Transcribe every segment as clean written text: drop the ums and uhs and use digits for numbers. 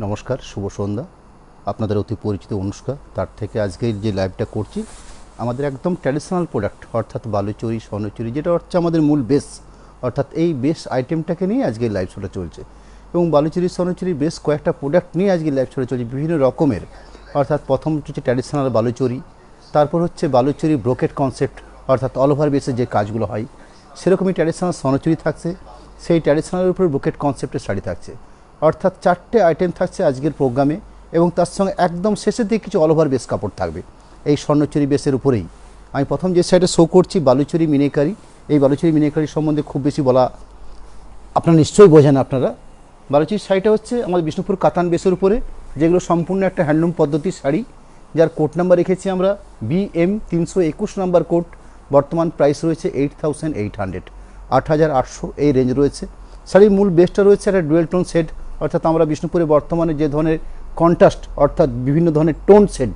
নমস্কার, শুভ সন্ধ্যা। আপনাদের অতি পরিচিত অনুষ্কা তার থেকে আজকের যে লাইভটা করছি আমাদের একদম ট্র্যাডিশনাল প্রোডাক্ট অর্থাৎ বালুচরি, স্বর্ণচুরি, যেটা হচ্ছে আমাদের মূল বেস, অর্থাৎ এই বেস আইটেমটাকে নিয়ে আজকে লাইভ শোটা চলছে। এবং বালুচরি, স্বর্ণচুরি বেশ কয়েকটা প্রোডাক্ট নিয়ে আজকে লাইভ শোটা চলছে বিভিন্ন রকমের। অর্থাৎ প্রথম হচ্ছে ট্র্যাডিশনাল বালুচরি, তারপর হচ্ছে বালুচরি ব্রোকেট কনসেপ্ট, অর্থাৎ অল ওভার বেসে যে কাজগুলো হয় সেরকমই ট্র্যাডিশনাল স্বর্ণচুরি থাকছে, সেই ট্র্যাডিশনালের উপরে ব্রোকেট কনসেপ্টের শাড়ি থাকছে। অর্থাৎ 4টে আইটেম থাকছে আজকের প্রোগ্রামে, এবং তার সঙ্গে একদম শেষের দিকে কিছু অল ওভার বেস কাপড় থাকবে এই স্বর্ণচুরি বেসের উপরেই। আমি প্রথম যে সাইডে শো করছি বালুচরি মিনেকারি, এই বালুচরি মিনেকারি সম্বন্ধে খুব বেশি বলা আপনারা নিশ্চয়ই বোঝেন। আপনারা বালুচরির শাড়িটা হচ্ছে আমাদের বিষ্ণুপুর কাতান বেসের উপরে, যেগুলো সম্পূর্ণ একটা হ্যান্ডলুম পদ্ধতির শাড়ি, যার কোড নাম্বার রেখেছি আমরা BM 321 নাম্বার কোড। বর্তমান প্রাইস রয়েছে 8800, 8800 এই রেঞ্জ রয়েছে। শাড়ির মূল বেসটা রয়েছে একটা ডুয়েল টোন সেট, অর্থাৎ আমরা বিষ্ণুপুরে বর্তমানে যে ধরনের কন্ট্রাস্ট অর্থাৎ বিভিন্ন ধরনের টোন সেট,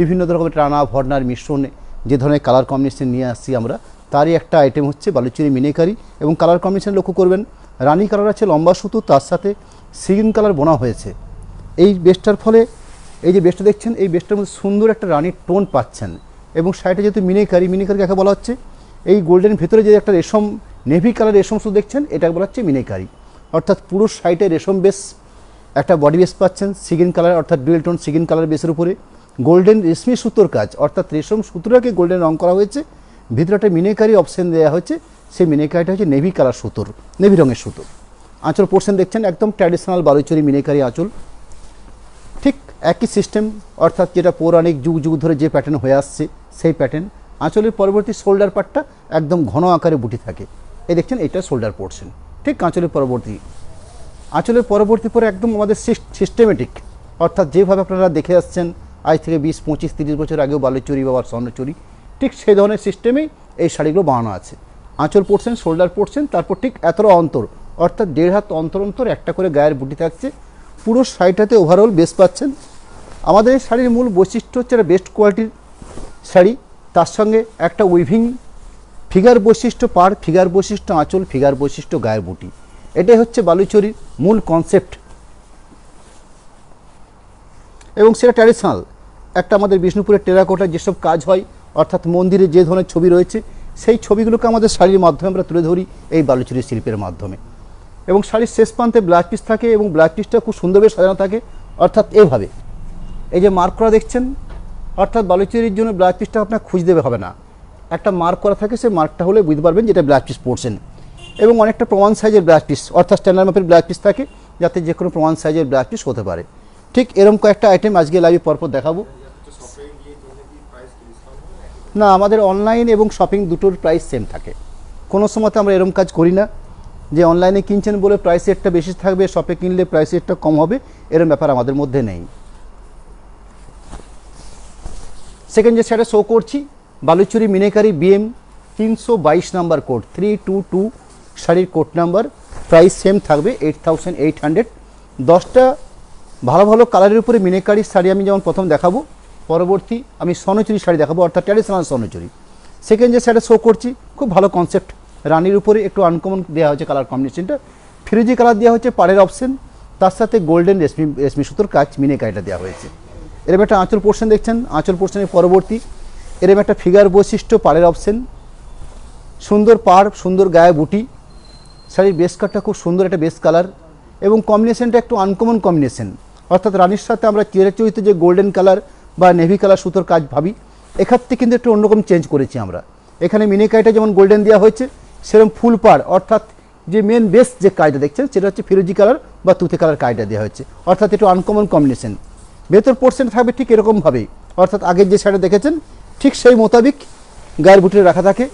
বিভিন্ন ধরনের টানা ভর্নার মিশ্রণে যে ধরনের কালার কম্বিনেশন নিয়ে আসছি আমরা, তারই একটা আইটেম হচ্ছে বালুচরি মিনেকারি। এবং কালার কম্বিনেশন লক্ষ্য করবেন, রানী কালার আছে লম্বা সুতো, তার সাথে সিগিন কালার বোনা হয়েছে এই বেসটার ফলে। এই যে বেসটা দেখছেন, এই বেসটার মধ্যে সুন্দর একটা রানীর টোন পাচ্ছেন। এবং শাড়িটা যেহেতু মিনেকারি, মিনেকারি কাকে বলা হচ্ছে, এই গোল্ডেন ভিতরে যে একটা রেশম নেভি কালার রেশম সুতো দেখছেন, এটাকে বলা হচ্ছে মিনেকারি। অর্থাৎ পুরো শাড়িটা রেশম বেস, একটা বডি বেস পাচ্ছেন সিগিন কালার, অর্থাৎ ডুয়েল টোন সিগিন কালার বেসের উপরে গোল্ডেন রেশমি সুতোর কাজ, অর্থাৎ রেশম সুতোটাকে গোল্ডেন রং করা হয়েছে। ভিতরে একটা মিনেকারি অপশন দেওয়া হয়েছে, সেই মিনেকারিটা হচ্ছে নেভি কালার সুতোর, নেভি রঙের সুতো। আঁচল পোর্শন দেখছেন একদম ট্র্যাডিশনাল বালুচরি মিনেকারি আঁচল, ঠিক একই সিস্টেম, অর্থাৎ যেটা পৌরাণিক যুগ যুগ ধরে যে প্যাটার্ন হয়ে আসছে সেই প্যাটার্ন। আঁচলের পরবর্তী শোল্ডার পার্টটা একদম ঘন আকারে বুটি থাকে, এই দেখছেন এটা শোল্ডার পোর্শন। ঠিক আঁচলের পরবর্তী পরে একদম আমাদের সিস্টেমেটিক, অর্থাৎ যেভাবে আপনারা দেখে আসছেন আজ থেকে 20, 25, 30 বছর আগেও বালুচরি বা স্বর্ণচুরি, ঠিক সেই ধরনের সিস্টেমেই এই শাড়িগুলো বানানো আছে। আঁচল পোর্শন, শোল্ডার পোর্শন, তারপর ঠিক এতটা অন্তর, অর্থাৎ 1.5 হাত অন্তর অন্তর একটা করে গায়ের বুটি থাকছে। পুরো শাড়িটাতে ওভারঅল বেস পাচ্ছেন। আমাদের এই শাড়ির মূল বৈশিষ্ট্য হচ্ছে একটা বেস্ট কোয়ালিটির শাড়ি, তার সঙ্গে একটা উইভিং ফিগার বৈশিষ্ট্য, পাড় ফিগার বৈশিষ্ট্য, আঁচল ফিগার বৈশিষ্ট্য, গায়ের বুটি, এটাই হচ্ছে বালুচরির মূল কনসেপ্ট। এবং সেটা ট্র্যাডিশনাল একটা আমাদের বিষ্ণুপুরের টেরাকোটার যেসব কাজ হয়, অর্থাৎ মন্দিরে যে ধরনের ছবি রয়েছে সেই ছবিগুলোকে আমাদের শাড়ির মাধ্যমে আমরা তুলে ধরি এই বালুচরি শিল্পের মাধ্যমে। এবং শাড়ির শেষ প্রান্তে ব্লাউজ পিস থাকে, এবং ব্লাউজ পিসটা খুব সুন্দরভাবে সাজানো থাকে, অর্থাৎ এভাবে এই যে মার্ক করা দেখছেন, অর্থাৎ বালুচরির জন্য ব্লাউজ পিসটা আপনার খুঁজে দেবে হবে না, একটা মার্ক করা থাকে, সেই মার্কটা হলে বুঝতে পারবেন যেটা ব্লাউজ পিস পড়ছেন। এবং অনেকটা প্রমাণ সাইজের ব্লাউজ পিস, অর্থাৎ স্ট্যান্ডার্ড মাপের ব্লাউজ পিস থাকে, যাতে যে কোনো প্রমাণ সাইজের ব্লাউজ পিস হতে পারে। ঠিক এরকম কয়েকটা আইটেম আজকে লাইভে পরপর দেখাবো। না, আমাদের অনলাইন এবং শপিং দুটোর প্রাইস সেম থাকে। কোনো সময় আমরা এরকম কাজ করি না যে অনলাইনে কিনছেন বলে প্রাইস রেটটা বেশি থাকবে, শপে কিনলে প্রাইস রেটটা কম হবে, এরকম ব্যাপার আমাদের মধ্যে নেই। সেকেন্ড যে শাড়িটা শো করছি Baluchari meenakari BM 322 number code, 322 শাড়ির কোড নাম্বার, প্রাইস সেম থাকবে 8800। 10টা ভালো ভালো কালারের উপরে মিনেকারির শাড়ি আমি যেমন প্রথম দেখাবো, পরবর্তী আমি স্বর্ণচুরি শাড়ি দেখাবো, অর্থাৎ ট্র্যাডিশনাল স্বর্ণচুরি। সেকেন্ড যে শাড়িটা শো করছি খুব ভালো কনসেপ্ট, রানির উপরে একটু আনকমন দেওয়া হয়েছে কালার কম্বিনেশনটা, ফিরোজি কালার দেওয়া হচ্ছে পাড়ের অপশন, তার সাথে গোল্ডেন রেশমি সুতোর কাজ মিনেকারিটা দেওয়া হয়েছে। এরকম একটা আঁচল পোর্শন দেখছেন, আঁচল পোর্শনের পরবর্তী এরকম একটা ফিগার বৈশিষ্ট্য, পাড়ের অপশন, সুন্দর পাড়, সুন্দর গায়ে বুটি, শাড়ির বেস কাটটা খুব সুন্দর একটা বেস কালার, এবং কম্বিনেশনটা একটু আনকমন কম্বিনেশন, অর্থাৎ রানীর সাথে আমরা চিরাচরিত যে গোল্ডেন কালার বা নেভি কালার সুতোর কাজ ভাবি, এক্ষেত্রে কিন্তু একটু অন্যরকম চেঞ্জ করেছি আমরা। এখানে মিনেকারিটা যেমন গোল্ডেন দেওয়া হয়েছে, সেরকম ফুল পাড়, অর্থাৎ যে মেন বেস যে কাজটা দেখছেন সেটা হচ্ছে ফিরোজি কালার বা তুতে কালার কাজটা দেওয়া হয়েছে, অর্থাৎ একটু আনকমন কম্বিনেশন। ভেতর পোর্শন থাকবে ঠিক এরকমভাবেই, অর্থাৎ আগের যে শাড়িটা দেখেছেন ঠিক সেই মোতাবিক গায়ের বুটিতে রাখা থাকে।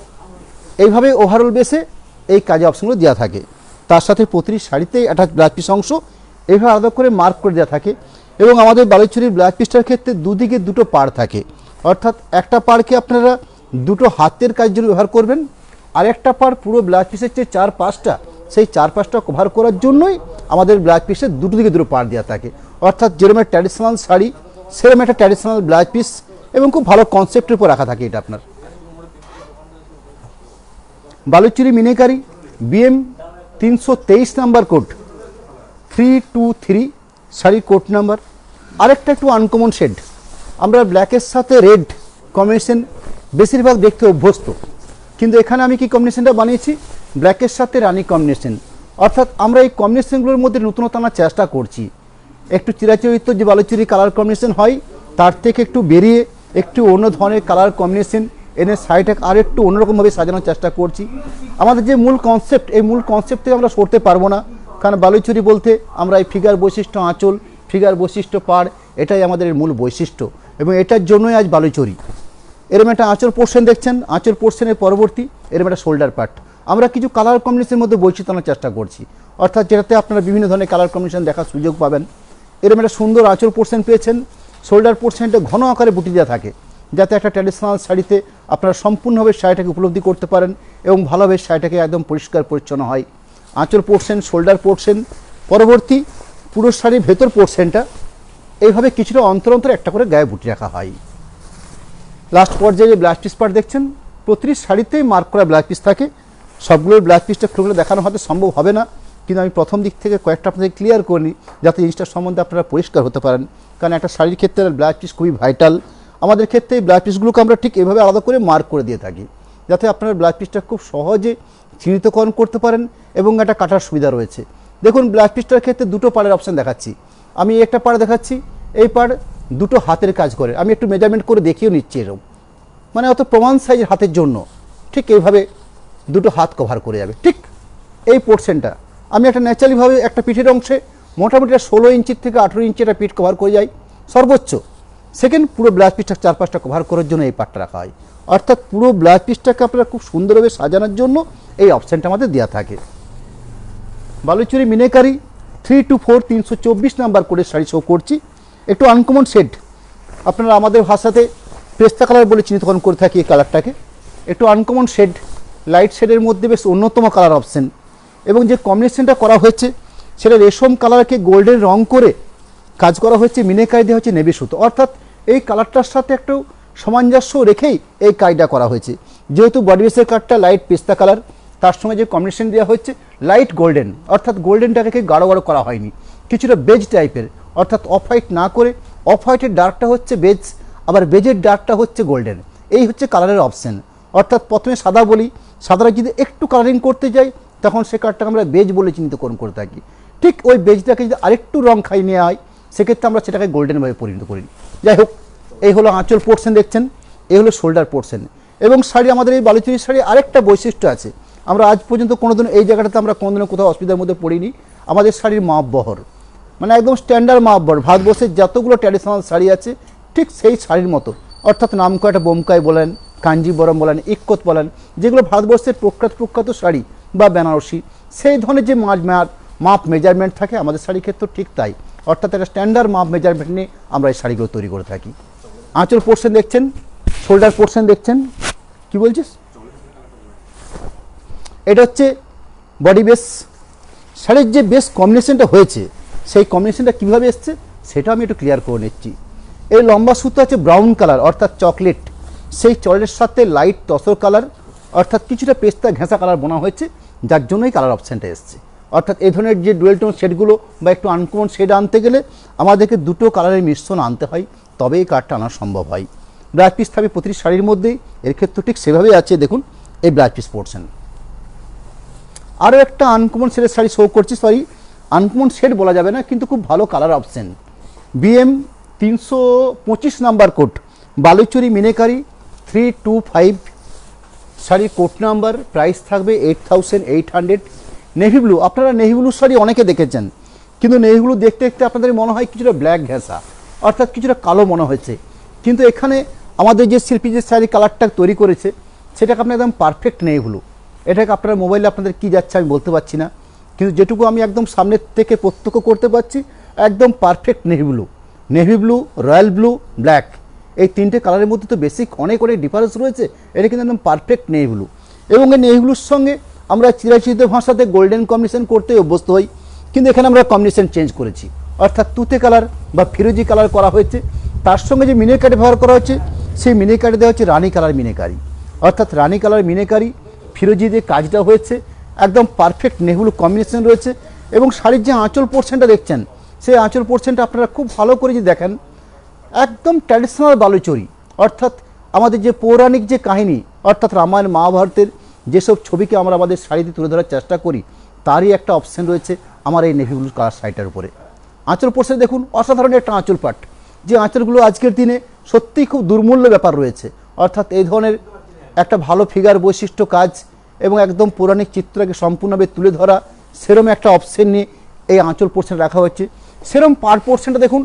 এইভাবে ওভারঅল বেসে এই কাজে অপশনগুলো দেওয়া থাকে। তার সাথে প্রতিটি শাড়িতেই একটা ব্লাউজ পিস অংশ এইভাবে আলাদা করে মার্ক করে দেওয়া থাকে। এবং আমাদের বালুচরির ব্লাউজ পিসটার ক্ষেত্রে দুদিকে দুটো পাড় থাকে, অর্থাৎ একটা পাড়কে আপনারা দুটো হাতের কাজের জন্য ব্যবহার করবেন, আর একটা পাড় পুরো ব্লাউজ পিসের যে 4-5টা, সেই 4-5টা কভার করার জন্যই আমাদের ব্লাউজ পিসের দুটো দিকে দুটো পাড় দেওয়া থাকে। অর্থাৎ যেরকম একটা ট্র্যাডিশনাল শাড়ি সেরকম একটা ট্র্যাডিশনাল ব্লাউজ পিস, এবং খুব ভালো কনসেপ্টের উপর রাখা থাকে এটা আপনার। Baluchari meenakari BM 323 number code, 323 শাড়ির কোট নাম্বার। আরেকটা একটু আনকমন শেড, আমরা ব্ল্যাকের সাথে রেড কম্বিনেশন বেশিরভাগ দেখতে অভ্যস্ত, কিন্তু এখানে আমি কি কম্বিনেশনটা বানিয়েছি, ব্ল্যাকের সাথে রানি কম্বিনেশন। অর্থাৎ আমরা এই কম্বিনেশনগুলোর মধ্যে নতুনতা আনার চেষ্টা করছি। একটু চিরাচরিত যে বালুচুরি কালার কম্বিনেশন হয় তার থেকে একটু বেরিয়ে একটু অন্য ধরনের কালার কম্বিনেশন এনে শাড়িটাকে আর একটু অন্যরকমভাবে সাজানোর চেষ্টা করছি। আমাদের যে মূল কনসেপ্ট, এই মূল কনসেপ্ট থেকে আমরা সরতে পারবো না, কারণ বালুচুরি বলতে আমরা এই ফিগার বৈশিষ্ট্য আঁচল, ফিগার বৈশিষ্ট্য পাড়, এটাই আমাদের মূল বৈশিষ্ট্য এবং এটার জন্যই আজ বালুচুরি। এরম একটা আঁচল পোর্শন দেখছেন, আঁচল পোর্শনের পরবর্তী এরম একটা শোল্ডার পার্ট। আমরা কিছু কালার কম্বিনেশনের মধ্যে বৈচিত্র্য আনার চেষ্টা করছি, অর্থাৎ যেটাতে আপনারা বিভিন্ন ধরনের কালার কম্বিনেশন দেখার সুযোগ পাবেন। এরম একটা সুন্দর আঁচল পোর্শন পেয়েছেন, শোল্ডার পোর্শনটা ঘন আকারে বুটি দেওয়া থাকে, যাতে একটা ট্র্যাডিশনাল শাড়িতে আপনারা সম্পূর্ণভাবে শাড়িটাকে উপলব্ধি করতে পারেন এবং ভালোভাবে শাড়িটাকে একদম পরিষ্কার পরিচ্ছন্ন হয়। আঁচল পোর্শন, শোল্ডার পোর্শন, পরবর্তী পুরো শাড়ির ভেতর পোর্শনটা এইভাবে কিছুটা অন্তর অন্তর একটা করে গায়ে বুটি রাখা হয়। লাস্ট পর্যায়ে যে ব্লাউজ পিস পার্ট দেখছেন, প্রতিটি শাড়িতেই মার্ক করা ব্লাউজ পিস থাকে। সবগুলোর ব্লাউজ পিসটা খুলে দেখানো হয়তো সম্ভব হবে না, কিন্তু আমি প্রথম দিক থেকে কয়েকটা আপনাদের ক্লিয়ার করে নিই, যাতে জিনিসটার সম্বন্ধে আপনারা পরিষ্কার হতে পারেন। কারণ একটা শাড়ির ক্ষেত্রে ব্লাউজ পিস খুবই ভাইটাল। আমাদের ক্ষেত্রে এই ব্লাউজ পিসগুলোকে আমরা ঠিক এভাবে আলাদা করে মার্ক করে দিয়ে থাকি, যাতে আপনার ব্লাউজ পিসটা খুব সহজে চিহ্নিতকরণ করতে পারেন এবং একটা কাটার সুবিধা রয়েছে। দেখুন, ব্লাউজ পিসটার ক্ষেত্রে দুটো পাড়ের অপশান দেখাচ্ছি। আমি একটা পাড় দেখাচ্ছি, এই পাড় দুটো হাতের কাজ করে। আমি একটু মেজারমেন্ট করে দেখিয়েও নিচ্ছি, এরকম মানে অত প্রমাণ সাইজের হাতের জন্য ঠিক এইভাবে দুটো হাত কভার করে যাবে। ঠিক এই পোর্শনটা আমি একটা ন্যাচারালিভাবে একটা পিঠের অংশে মোটামুটি 16 ইঞ্চির থেকে 18 ইঞ্চি একটা পিঠ কভার করে যাই সর্বোচ্চ। সেকেন্ড, পুরো ব্লাউজ পিসটা চারপাশটা কভার করার জন্য এই পার্টটা রাখা হয়। অর্থাৎ পুরো ব্লাউজ পিসটাকে আপনারা খুব সুন্দরভাবে সাজানোর জন্য এই অপশানটা আমাদের দেওয়া থাকে। বালুচুরি মিনাকারি 3 to 4 324 নাম্বার করে শাড়ি শো করছি। একটু আনকমন শেড, আপনারা আমাদের ভাষাতে পেস্তা কালার বলে চিহ্নিতকরণ করে থাকি এই কালারটাকে। একটু আনকমন শেড, লাইট শেডের মধ্যে বেশ অন্যতম কালার অপশান, এবং যে কম্বিনেশনটা করা হয়েছে সেটা রেশম কালারকে গোল্ডেন রং করে কাজ করা হয়েছে, মিনাকারি দেওয়া হচ্ছে নেভি সুতো। অর্থাৎ এই কালারটার সাথে একটু সামঞ্জস্য রেখেই এই কাজটা করা হয়েছে। যেহেতু বডি বেসের কালারটা লাইট পেস্তা কালার, তার সঙ্গে যে কম্বিনেশন দেওয়া হচ্ছে লাইট গোল্ডেন, অর্থাৎ গোল্ডেনটাকে গাঢ় গাঢ় করা হয়নি, কিছুটা বেজ টাইপের, অর্থাৎ অফ হোয়াইট না করে অফ হোয়াইটের ডার্কটা হচ্ছে বেজ, আবার বেজের ডার্কটা হচ্ছে গোল্ডেন। এই হচ্ছে কালারের অপশান। অর্থাৎ প্রথমে সাদা বলি, সাদাটা যদি একটু কালারিং করতে যাই তখন সে কালারটাকে আমরা বেজ বলে চিহ্নিতকরণ করে থাকি। ঠিক ওই বেজটাকে যদি আরেকটু রং খাই নেওয়া হয় সেক্ষেত্রে আমরা সেটাকে গোল্ডেনভাবে পরিণত করি। যাই হোক, এই হলো আঁচল পোর্শন দেখছেন, এই হলো শোল্ডার পোর্শন। এবং শাড়ি, আমাদের এই বালুচুরি শাড়ি আরেকটা বৈশিষ্ট্য আছে, আমরা আজ পর্যন্ত কোনোদিন এই জায়গাটাতে আমরা কোনোদিনও কোথাও অসুবিধার মধ্যে পড়িনি। আমাদের শাড়ির মাপ বহর মানে একদম স্ট্যান্ডার্ড মাপ বহর, ভারতবর্ষের যতগুলো ট্র্যাডিশনাল শাড়ি আছে ঠিক সেই শাড়ির মতো। অর্থাৎ নামকরা বোমকাই বলেন, কাঞ্জিবরম বলেন, ইক্কত বলেন, যেগুলো ভারতবর্ষের প্রখ্যাত শাড়ি বা বেনারসি, সেই ধরনের যে মাপ মেজারমেন্ট থাকে আমাদের শাড়ির ক্ষেত্রে ঠিক তাই। অর্থাৎ একটা স্ট্যান্ডার্ড মাপ মেজারমেন্ট নিয়ে আমরা এই শাড়িগুলো তৈরি করে থাকি। আঁচল পোর্শন দেখছেন, শোল্ডার পোর্শন দেখছেন, কি বলছিস, এটা হচ্ছে বডি বেস। শাড়ির যে বেস কম্বিনেশনটা হয়েছে সেই কম্বিনেশনটা কীভাবে এসছে সেটা আমি একটু ক্লিয়ার করে নিচ্ছি। এই লম্বা সুতো আছে ব্রাউন কালার অর্থাৎ চকলেট, সেই চকলেটের সাথে লাইট তসর কালার অর্থাৎ কিছুটা পেস্তা ঘেঁষা কালার বোনা হয়েছে, যার জন্যই কালার অপশানটা এসছে। অর্থাৎ এই ধরনের যে ডুয়েল টোন শেডগুলো বা একটু আনকমন শেড আনতে গেলে আমাদেরকে দুটো কালারের মিশ্রণ আনতে হয়, তবে এই কালারটা আনা সম্ভব হয়। ব্লাউজ পিস থাকবে প্রতিটি শাড়ির মধ্যেই, এর ক্ষেত্রে ঠিক সেভাবেই আছে। দেখুন এই ব্লাউজ পিস পোর্শন। আরও একটা আনকমন শেডের শাড়ি শো করছি, সরি আনকমন শেড বলা যাবে না, কিন্তু খুব ভালো colour option. BM 325 number code, Baluchari meenakari 325 শাড়ির কোট নাম্বার, প্রাইস থাকবে 8800। নেভি ব্লু, আপনারা নেভি ব্লু শাড়ি অনেকে দেখেছেন, কিন্তু নেভি ব্লু দেখতে দেখতে আপনাদের মনে হয় কিছুটা ব্ল্যাক ঘেঁষা অর্থাৎ কিছুটা কালো মনে হয়েছে, কিন্তু এখানে আমাদের যে শিল্পী যে শাড়ি কালারটা তৈরি করেছে সেটাকে আপনার একদম পারফেক্ট নেভি ব্লু। এটাকে আপনার মোবাইলে আপনাদের কী যাচ্ছে আমি বলতে পারছি না, কিন্তু যেটুকু আমি একদম সামনের থেকে প্রত্যক্ষ করতে পারছি একদম perfect navy blue. Navy blue, royal blue, black, এই তিনটে কালারের মধ্যে তো বেসিক অনেক ডিফারেন্স রয়েছে, এটা কিন্তু একদম পারফেক্ট নেভি ব্লু। এবং এই নেভি ব্লুর সঙ্গে আমরা চিরাচরিত ভাষাতে গোল্ডেন কম্বিনেশন করতেই অভ্যস্ত হই, কিন্তু এখানে আমরা কম্বিনেশন চেঞ্জ করেছি, অর্থাৎ তুতে কালার বা ফিরোজি কালার করা হয়েছে। তার সঙ্গে যে মিনাকারি ব্যবহার করা হচ্ছে সেই মিনাকারি দেওয়া হচ্ছে রানী কালার মিনাকারি, অর্থাৎ রানী কালার মিনাকারি ফিরোজি দিয়ে কাজটা হয়েছে, একদম পারফেক্ট নেভি ব্লু কম্বিনেশন রয়েছে। এবং শাড়ির যে আঁচল পোর্শনটা দেখছেন সেই আঁচল পোর্শনটা আপনারা খুব ভালো করে যদি দেখেন, একদম ট্র্যাডিশনাল বালুচরি, অর্থাৎ আমাদের যে পৌরাণিক যে কাহিনী, অর্থাৎ রামায়ণ মহাভারতের যেসব ছবিকে আমরা আমাদের শাড়িতে তুলে ধরার চেষ্টা করি, তারই একটা অপশন রয়েছে আমার এই নেভি ব্লু কালার শাড়িটার উপরে। আঁচল পোর্শন দেখুন, অসাধারণ একটা আঁচল পাট, যে আঁচলগুলো আজকের দিনে সত্যিই খুব দুর্মূল্য ব্যাপার রয়েছে। অর্থাৎ এই ধরনের একটা ভালো ফিগার বৈশিষ্ট্য কাজ এবং একদম পৌরাণিক চিত্রকে সম্পূর্ণভাবে তুলে ধরা, সেরম একটা অপশন নিয়ে এই আঁচল পোর্শন রাখা হয়েছে। সেরম পার পোর্শনটা দেখুন,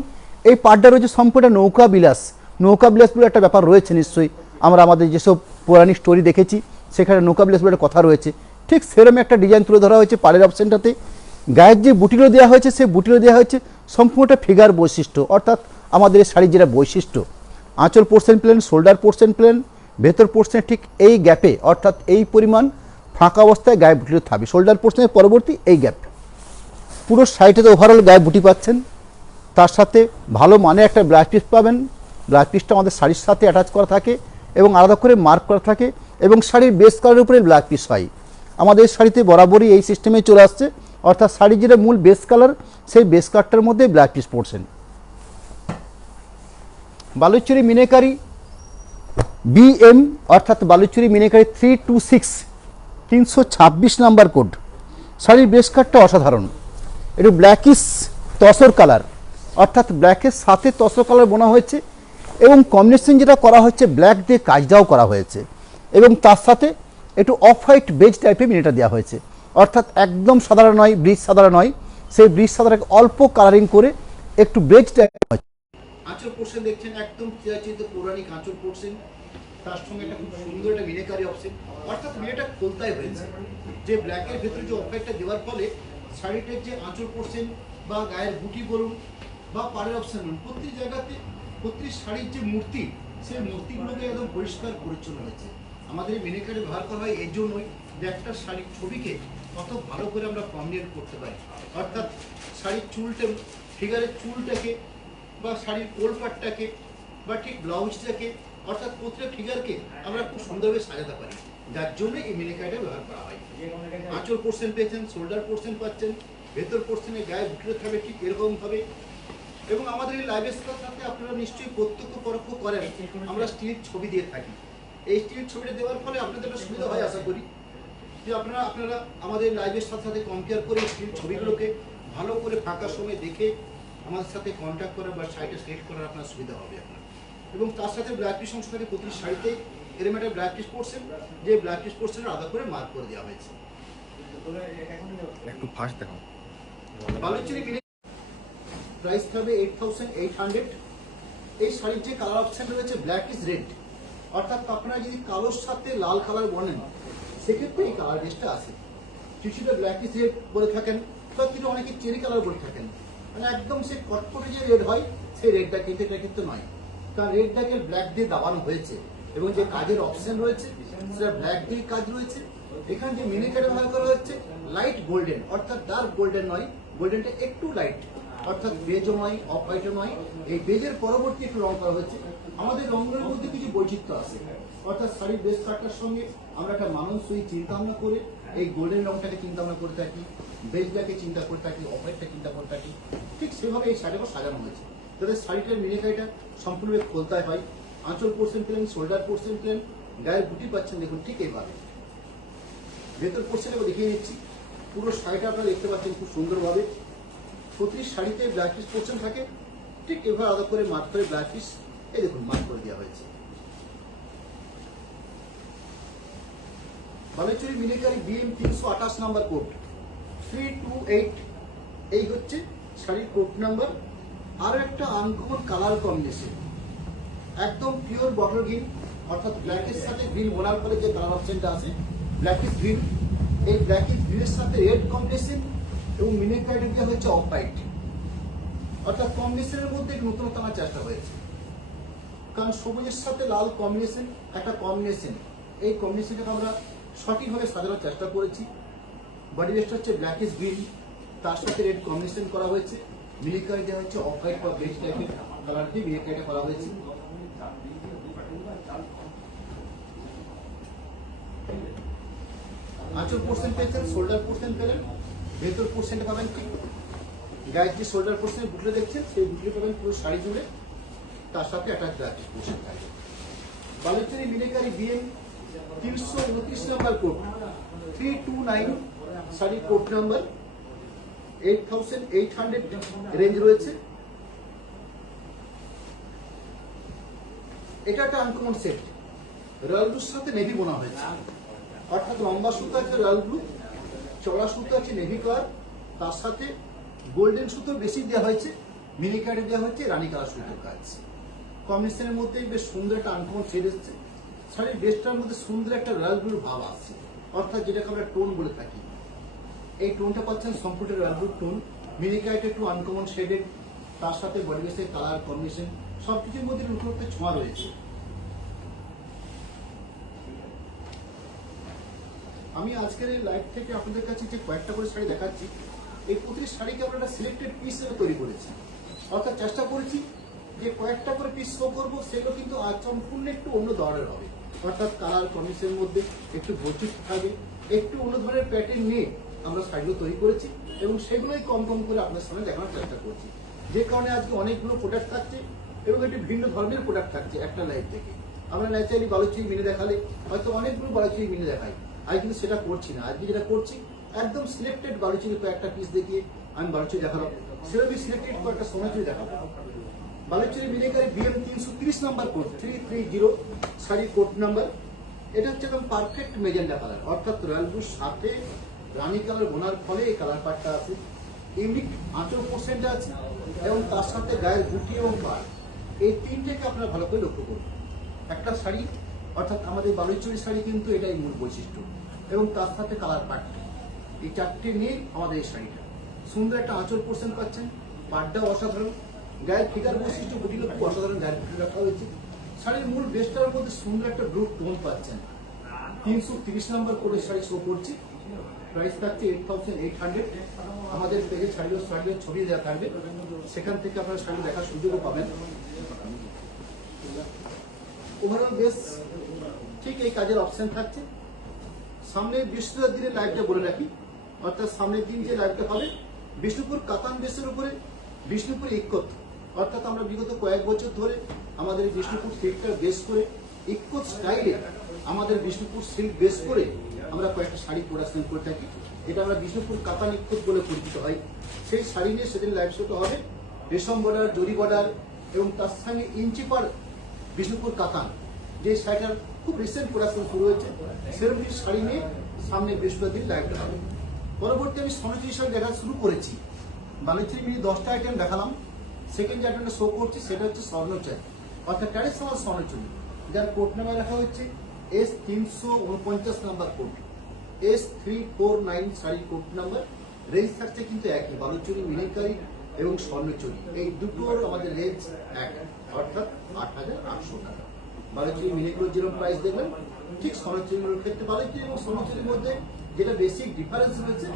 এই পাটটা রয়েছে সম্পূর্ণ নৌকা বিলাস বলে একটা ব্যাপার রয়েছে নিশ্চয়ই, আমরা আমাদের যেসব পৌরাণিক স্টোরি দেখেছি সেখানে নৌকা বিলাস বলে একটা কথা রয়েছে, ঠিক সেরম একটা ডিজাইন তুলে ধরা হয়েছে পাড়ের অপশনটাতে। গায়ের যে বুটিগুলো দেওয়া হয়েছে সেই বুটিগুলো দেওয়া হয়েছে সম্পূর্ণ ফিগার বৈশিষ্ট্য, অর্থাৎ আমাদের এই শাড়ির যেটা বৈশিষ্ট্য। আঁচল portion plain, shoulder portion plain, ভেতর পোর্শনে ঠিক এই গ্যাপে, অর্থাৎ এই পরিমাণ ফাঁকা অবস্থায় গায়ে বুটিগুলো থাকবে। শোল্ডার পোর্শনের পরবর্তী এই গ্যাপ, পুরো শাড়িটাতে ওভারঅল গায়ে বুটি পাচ্ছেন, তার সাথে ভালো মানে একটা ব্লাউজ পিস পাবেন। ব্লাউজ পিসটা আমাদের শাড়ির সাথে অ্যাটাচ করা থাকে এবং আলাদা করে মার্ক করা থাকে, এবং শাড়ির বেস কালারের উপরে ব্লাউজ পিস হয়। আমাদের শাড়িতে বরাবরই এই সিস্টেমে চলে আসছে, অর্থাৎ শাড়ির যেটা মূল বেস কালার, সেই বেস কালারটার মধ্যে ব্লাউজ পিস পড়ছেন। বালুচরি মিনাকারি BM, অর্থাৎ বালুচরি মিনাকারি 326 326 নাম্বার কোড। শাড়ির বেস কালারটা অসাধারণ, একটু ব্ল্যাকিশ তসর কালার, অর্থাৎ ব্ল্যাকের সাথে তসর কালার বোনা হয়েছে, এবং কম্বিনেশন যেটা করা হচ্ছে ব্ল্যাক দিয়ে কাজটাও করা হয়েছে, এবং তার সাথে একটু অফ হোয়াইট বেজ টাইপের মিনিটা দেওয়া হয়েছে। অর্থাৎ একদম সাধারণ নয়, ব্রিজ সাধারণ নয়, সেই ব্রিজ সাধারণকে অল্প কালারিং করে একটু বেজ টাইপ। আঁচল পোর্শন দেখছেন একদম চিরাচিত পৌরাণিক আঁচল পোর্শন, তার সঙ্গে একটা খুব সুন্দর একটা মিনাকারি অপশন, অর্থাৎ মিনাটা খোলতাই হয়েছে, যে ব্ল্যাকের ভেতরে যে অফাইটটা দেওয়ার ফলে শাড়িটার যে আঁচল পোর্শন বা গায়ের বুটি বলুন বা পাড়ের অপশন বলুন, প্রতি জায়গাতে প্রতি শাড়ির যে মূর্তি, সেই মূর্তিগুলোকে একদম পরিষ্কার পরিচ্ছন্ন হয়েছে। আমাদের এই মিনাকারি ব্যবহার করা হয় এই জন্যই যে একটা শাড়ির ছবিকে কত ভালো করে আমরা কম্বিনেট করতে পারি, অর্থাৎ শাড়ির চুলটা, ফিগারের চুলটাকে বা শাড়ির কোলপাটটাকে বা ঠিক ব্লাউজটাকে, অর্থাৎ প্রত্যেক ফিগারকে আমরা খুব সুন্দরভাবে সাজাতে পারি, যার জন্য এই মিনিকাইটা ব্যবহার করা হয়। আঁচল পোর্শন পেয়েছেন, শোল্ডার পোর্শন পাচ্ছেন, ভেতর পোর্শনে গায়ে বুটিতে থাকবে ঠিক এরকম ভাবে। এবং আমাদের এই লাইভের সাথে আপনারা নিশ্চয়ই প্রত্যক্ষ পরোক্ষ করেন, আমরা স্টিল ছবি দিয়ে থাকি। এই স্টিল ছবিটা দেওয়ার ফলে আপনাদের একটা সুবিধা হয় আশা করি, যে আপনারা আমাদের লাইভের সাথে সাথে কম্পেয়ার করে স্টিল ছবিগুলোকে ভালো করে ফাঁকা সময় দেখে আমাদের সাথে কন্ট্যাক্ট করার বা শাড়িটা সিলেক্ট করার আপনার সুবিধা হবে আপনার। এবং তার সাথে ব্ল্যাক পিস অংশ থাকে প্রতি শাড়িতে, এরকম একটা ব্ল্যাক পিস পোর্শন, যে ব্ল্যাক পিস পোর্শনের আলাদা করে মার্ক করে দেওয়া হয়েছে। একটু ফাস্ট দেখো। বালুচরি প্রাইস থাকবে 8800। এই শাড়ির যে কালার অপশন রয়েছে ব্ল্যাক ইজ রেড, অর্থাৎ আপনারা যদি কালোর সাথে লাল কালার বলেন সেক্ষেত্রে এই কালার ড্রেসটা আছে। কিছুটা ব্ল্যাক ইজ রেড বলে থাকেন, বা কিছু অনেকে চেরি কালার বলে থাকেন, মানে একদম সে কটকটে যে রেড হয় সেই রেডটা কিন্তু এটা কিন্তু নয়, কারণ রেডটাকে ব্ল্যাক দিয়ে দাবানো হয়েছে, এবং যে কাজের অপশন রয়েছে সেটা ব্ল্যাক দিয়ে কাজ রয়েছে। এখানে যে মিনিকারে ব্যবহার করা হচ্ছে লাইট গোল্ডেন, অর্থাৎ ডার্ক গোল্ডেন নয়, গোল্ডেনটা একটু লাইট, অর্থাৎ বেজও নয়, অফ হোয়াইটও নয়, এই বেজের পরবর্তী একটু রং করা হয়েছে। আমাদের রঙের মধ্যে কিছু বৈচিত্র্য আছে, অর্থাৎ শাড়ির বেস কাটটার সঙ্গে আমরা একটা মানানসই চিন্তা ভাবনা করে এই গোল্ডেন রংটাকে চিন্তা ভাবনা করে থাকি, বেজটাকে চিন্তা করে থাকি, অফ হোয়াইটটা চিন্তা করে থাকি, ঠিক সেভাবে এই শাড়িটা সাজানো হয়েছে যাতে শাড়িটার মিনিকাইটা সম্পূর্ণভাবে খোলতায় হয়। আঁচল portion plain, shoulder portion plain, গায়ের বুটি পাচ্ছেন দেখুন ঠিক এইভাবে। ভেতর পোর্শনে দেখিয়ে নিচ্ছি, পুরো শাড়িটা আপনারা দেখতে পাচ্ছেন খুব সুন্দরভাবে। প্রতি শাড়িতে ব্ল্যাক পিস পোর্শন থাকে, ঠিক এভাবে আলাদা করে মার্ক করে ব্ল্যাক পিস এই দেখুন মার্ক করে দেওয়া হয়েছে। বালুচরি মিনিকারি BM 328 নাম্বার কোড 328, এই হচ্ছে শাড়ির কোড নাম্বার। আরো একটা আনকমন কালার কম্বিনেশন, একদম পিওর বটল গ্রিন, অর্থাৎ ব্ল্যাকের সাথে গ্রিন বোনার পরে যে কালার অপশনটা আছে ব্ল্যাক ইজ গ্রিন, এই ব্ল্যাক ইজ গ্রিনের সাথে রেড কম্বিনেশন, এবং মিনিকাইটা দেওয়া হচ্ছে অফ হোয়াইট, অর্থাৎ কম্বিনেশনের মধ্যে নতুনত্ব আনার চেষ্টা হয়েছে, কারণ সবুজের সাথে লাল কম্বিনেশন একটা কম্বিনেশন, এই কম্বিনেশনটাকে আমরা সঠিকভাবে সাজানোর চেষ্টা করেছি। বডি বেসটা হচ্ছে ব্ল্যাক ইজ গ্রিন, তার সাথে রেড কম্বিনেশন করা হয়েছে, মিলিকারি দেওয়া হচ্ছে অফ হোয়াইট বা বেজ টাইপের কালার দিয়ে মিলিকারিটা করা হয়েছে। আঁচল পোর্শন পেয়েছেন, শোল্ডার পোর্শন পেলেন, ভেতর পোর্শনটা পাবেন ঠিক গায়ের যে শোল্ডার পোর্শনে বুকলে দেখছেন সেই বুকলে পাবেন পুরো শাড়ি জুড়ে, তার সাথে একটা গ্রাফিক পোর্শন থাকবে। Baluchari Meenakari BM 329 number code 329 sari code number 8800 range রয়েছে। এটা একটা আনকমন সেট, রয়্যাল ব্লুর সাথে নেভি বোনা হয়েছে, অর্থাৎ লম্বা সুতো আছে রয়্যাল ব্লু, চড়া সুতো আছে নেভি কালার, তার সাথে গোল্ডেন সুতো বেশি দেওয়া হয়েছে, মিনি কার্ডে দেওয়া হচ্ছে রানী কালার সুতোর কাজ। কম্বিনেশনের মধ্যে বেশ সুন্দর একটা আনকমন শেড এসছে। শাড়ির বেস্টটার মধ্যে সুন্দর একটা রয়্যাল ব্লুর ভাব আসছে, অর্থাৎ যেটাকে আমরা টোন বলে থাকি। এই টোনটা পাচ্ছেন সম্পূর্ণ রয়্যাল ব্লুর টোন, মিনি কার্ডে একটু আনকমন শেডেড, তার সাথে বডি বেসের কালার কম্বিনেশন সবকিছুর মধ্যে নতুন একটা ছোঁয়া রয়েছে। আমি আজকের এই লাইভ থেকে আপনাদের কাছে যে কয়েকটা করে শাড়ি দেখাচ্ছি, এই প্রতিটি শাড়িকে আমরা একটা সিলেক্টেড পিস হিসেবে তৈরি করেছি, অর্থাৎ চেষ্টা করেছি যে কয়েকটা করে পিস শো করবো, সেগুলো কিন্তু আজ সম্পূর্ণ একটু অন্য ধরনের হবে, অর্থাৎ কালার কম্বিনেশনের মধ্যে একটু বৈচিত্র্য থাকবে, একটু অন্য ধরনের প্যাটার্ন নিয়ে আমরা শাড়িগুলো তৈরি করেছি এবং সেগুলোই কম কম করে আপনার সামনে দেখানোর চেষ্টা করছি। যে কারণে আজকে অনেকগুলো প্রোডাক্ট থাকছে এবং একটি ভিন্ন ধরনের প্রোডাক্ট থাকছে একটা লাইভ থেকে। আমরা ন্যাচারালি বালুচরি মিনে দেখালে হয়তো অনেকগুলো বালুচরি মিনে দেখাই, আজ কিন্তু সেটা করছি না। আজকে যেটা করছি একদম সিলেক্টেড বালুচরি কয়েকটা পিস দেখিয়ে আমি বালুচরি দেখালাম, সেরকমই সিলেক্টেড কয়েকটা সোনাচুরি দেখাবো। Baluchari Meenakari BM 330 number code 330 sari code number. এটা হচ্ছে একদম পারফেক্ট মেজেন্ডা কালার, অর্থাৎ রয়্যাল ব্লুর সাথে রানী কালার বোনার ফলে এই কালার পার্টটা আছে, ইউনিক আঁচল পোর্শনটা আছে এবং তার সাথে গায়ের বুটি এবং পাড়, এই তিনটাকে আপনারা ভালো করে লক্ষ্য করুন। একটা শাড়ি অর্থাৎ আমাদের বালুচরি শাড়ি কিন্তু এটাই মূল বৈশিষ্ট্য, এবং তার সাথে কালার পাটটা, এই চারটে নিয়ে আমাদের এই শাড়িটা সুন্দর একটা আঁচল পোর্শন পাচ্ছেন, পাটটাও অসাধারণ, গায়ের ফিগার বৈশিষ্ট্য বুটিগুলো খুব অসাধারণ গায়ের বুটি রাখা হয়েছে। শাড়ির মূল বেস্টার মধ্যে সুন্দর একটা ব্লু টোন পাচ্ছেন। 330 নম্বর করে শাড়ি শো করছি, প্রাইস থাকছে 8800। আমাদের পেজে শাড়ির ছবি দেওয়া থাকবে, সেখান থেকে আপনারা শাড়ি দেখার সুযোগও পাবেন। ওভারঅল বেশ ঠিক এই কাজের অপশন থাকছে। সামনে বৃহস্পতিবার দিনের লাইভটা বলে রাখি, অর্থাৎ সামনের দিন যে লাইভটা হবে বিষ্ণুপুর কাতান বেসের উপরে বিষ্ণুপুর ইক্কত, অর্থাৎ আমরা বিগত কয়েক বছর ধরে আমাদের বিষ্ণুপুর সিল্কটা বেস করে ইক্কত স্টাইলে আমাদের বিষ্ণুপুর সিল্ক বেস করে আমরা কয়েকটা শাড়ি প্রোডাকশন করে থাকি, এটা আমরা বিষ্ণুপুর কাতান ইক্কত বলে পরিচিত হয়। সেই শাড়ি নিয়ে সেদিন লাইভ শোটা হবে, রেশম বর্ডার, জরি বর্ডার এবং তার সঙ্গে ইঞ্চি পার বিষ্ণুপুর কাতান, যে শাড়িটার খুব রিসেন্ট প্রোডাকশন শুরু হয়েছে, সেরকম শাড়ি নিয়ে সামনে বৃহস্পতিবার দিন লাইভটা হবে। পরবর্তী আমি স্বর্ণচুরি শাড়ি দেখা শুরু করেছি, বালুচরি মিনি 10টা আইটেম দেখালাম। সেকেন্ড যে আইটেমটা শো করছি সেটা হচ্ছে স্বর্ণচারি, অর্থাৎ ট্র্যাডিশনাল স্বর্ণচুরি, যার কোড নাম্বার রাখা হচ্ছে S349 number code, S349 sari code number. Range থাকছে কিন্তু একই, বালুচরি মিনিকারি এবং স্বর্ণচুরি এই দুটোর আমাদের রেঞ্জ এক, অর্থাৎ 8800 টাকা। বালুচরি মিনিগুলোর যেরকম প্রাইস দেখবেন ঠিক স্বর্ণচুরিগুলোর ক্ষেত্রে বালুচরি এবং স্বর্ণচুরির মধ্যে যেটা বেসিক ডিফারেন্স রয়েছে,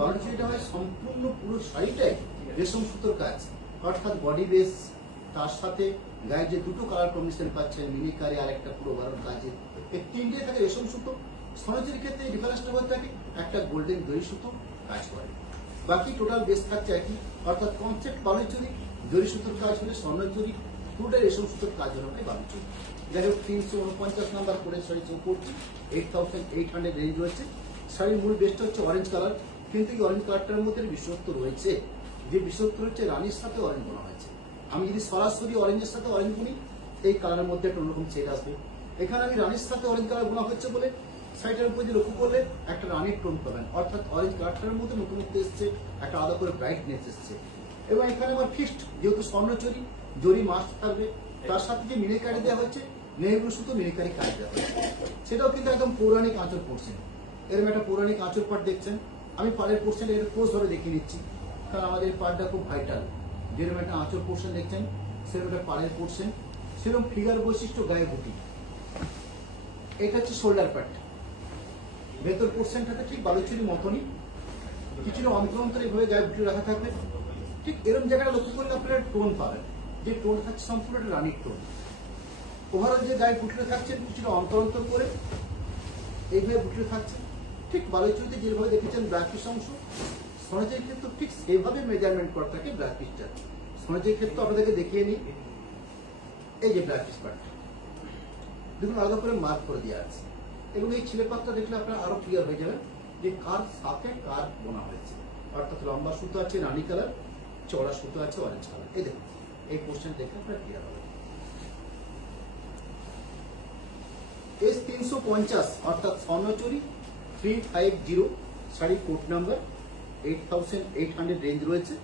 বালুচরিটা হয় সম্পূর্ণ পুরো শাড়িটাই রেশম সুতোর কাজ, অর্থাৎ বডি বেস, তার সাথে গায়ে যে দুটো কালার কম্বিনেশন পাচ্ছেন মিনিকারি আর একটা পুরো ভারত কাজে, এই তিনটে থাকে রেশম সুতো। স্বর্ণচুরির ক্ষেত্রে এই ডিফারেন্সটা হয়ে থাকে একটা গোল্ডেন দড়ি সুতো কাজ করে, বাকি টোটাল বেস থাকছে একই, অর্থাৎ কনসেপ্ট বালুচরি, দড়ি সুতোর কাজ হলে স্বর্ণচুরি, পুরোটাই রেশম সুতোর কাজ হলো বালুচরি। যাই হোক 349 নাম্বার করে শাড়ি শো করছি, 8800 রেঞ্জ রয়েছে। শাড়ির মূল বেসটা হচ্ছে অরেঞ্জ কালার, কিন্তু এই অরেঞ্জ কালারটার মধ্যে বিশেষত্ব রয়েছে, যে বিশেষত্ব হচ্ছে রানীর সাথে অরেঞ্জ বোনা হয়েছে। আমি যদি সরাসরি অরেঞ্জের সাথে অরেঞ্জ বুনি, এই কালারের মধ্যে একটা অন্যরকম শেড আসবে। এখানে আমি রানীর সাথে অরেঞ্জ কালার বোনা হচ্ছে বলে শাড়িটার উপর যে লক্ষ্য করলে একটা রানীর টোন পাবেন, অর্থাৎ অরেঞ্জ কালারটার মধ্যে নতুনত্ব এসছে, একটা আলাদা করে ব্রাইটনেস এসছে। এবং এখানে আমার ফিক্সড যেহেতু স্বর্ণচুরি, জরি মাস্ট থাকবে, তার সাথে যে মিনিকারি দেওয়া হচ্ছে নেহরু সুতো মিনিকারি কাজ দেওয়া হয়েছে, সেটাও কিন্তু একদম পৌরাণিক আঁচল পোর্শন। এরকম একটা পৌরাণিক আঁচল পাট দেখছেন, আমি পাড়ের পোর্শন এর ক্লোজ ধরে দেখিয়ে নিচ্ছি, কারণ আমাদের পাড়টা খুব ভাইটাল। যেরকম একটা আঁচল পোর্শন দেখছেন সেরকম একটা পাড়ের পোর্শন, সেরকম ফিগার বৈশিষ্ট্য, গায়ে বুটি। এটা হচ্ছে শোল্ডার প্যাট, ভেতর পোর্শনটাতে ঠিক বালুচুরির মতনই, কিছুটা অন্তর অন্তর এইভাবে গায়ে বুটি রাখা থাকবে। ঠিক এরকম জায়গাটা লক্ষ্য করলে আপনারা টোন পাবেন, যে টোন থাকছে সম্পূর্ণ একটা রানির টোন। ওভারঅল যে গায়ে বুটিটা থাকছে কিছুটা অন্তর অন্তর করে এইভাবে বুটিটা থাকছে, ঠিক বালুচুরিতে যেভাবে দেখেছেন ব্ল্যাকিশ অংশ, সনজের ক্ষেত্রে ঠিক সেভাবে মেজারমেন্ট করা থাকে ব্লাড পিসটা। সনজের ক্ষেত্রে আপনাদেরকে দেখিয়ে নিই, এই যে ব্লাড পিস পার্ট দেখুন আলাদা করে মার্ক করে দেওয়া আছে, এবং এই ছিলে পাতটা দেখলে আপনারা আরো ক্লিয়ার হয়ে যাবে যে কার সাথে কার বোনা হয়েছে। অর্থাৎ লম্বা সুতো আছে রানী কালার, চড়া সুতো আছে অরেঞ্জ কালার। এই দেখুন এই পোর্শন দেখে আপনারা ক্লিয়ার হবে। এস 350 অর্থাৎ Swarnachari 350 sari code number 8800 range রয়েছে।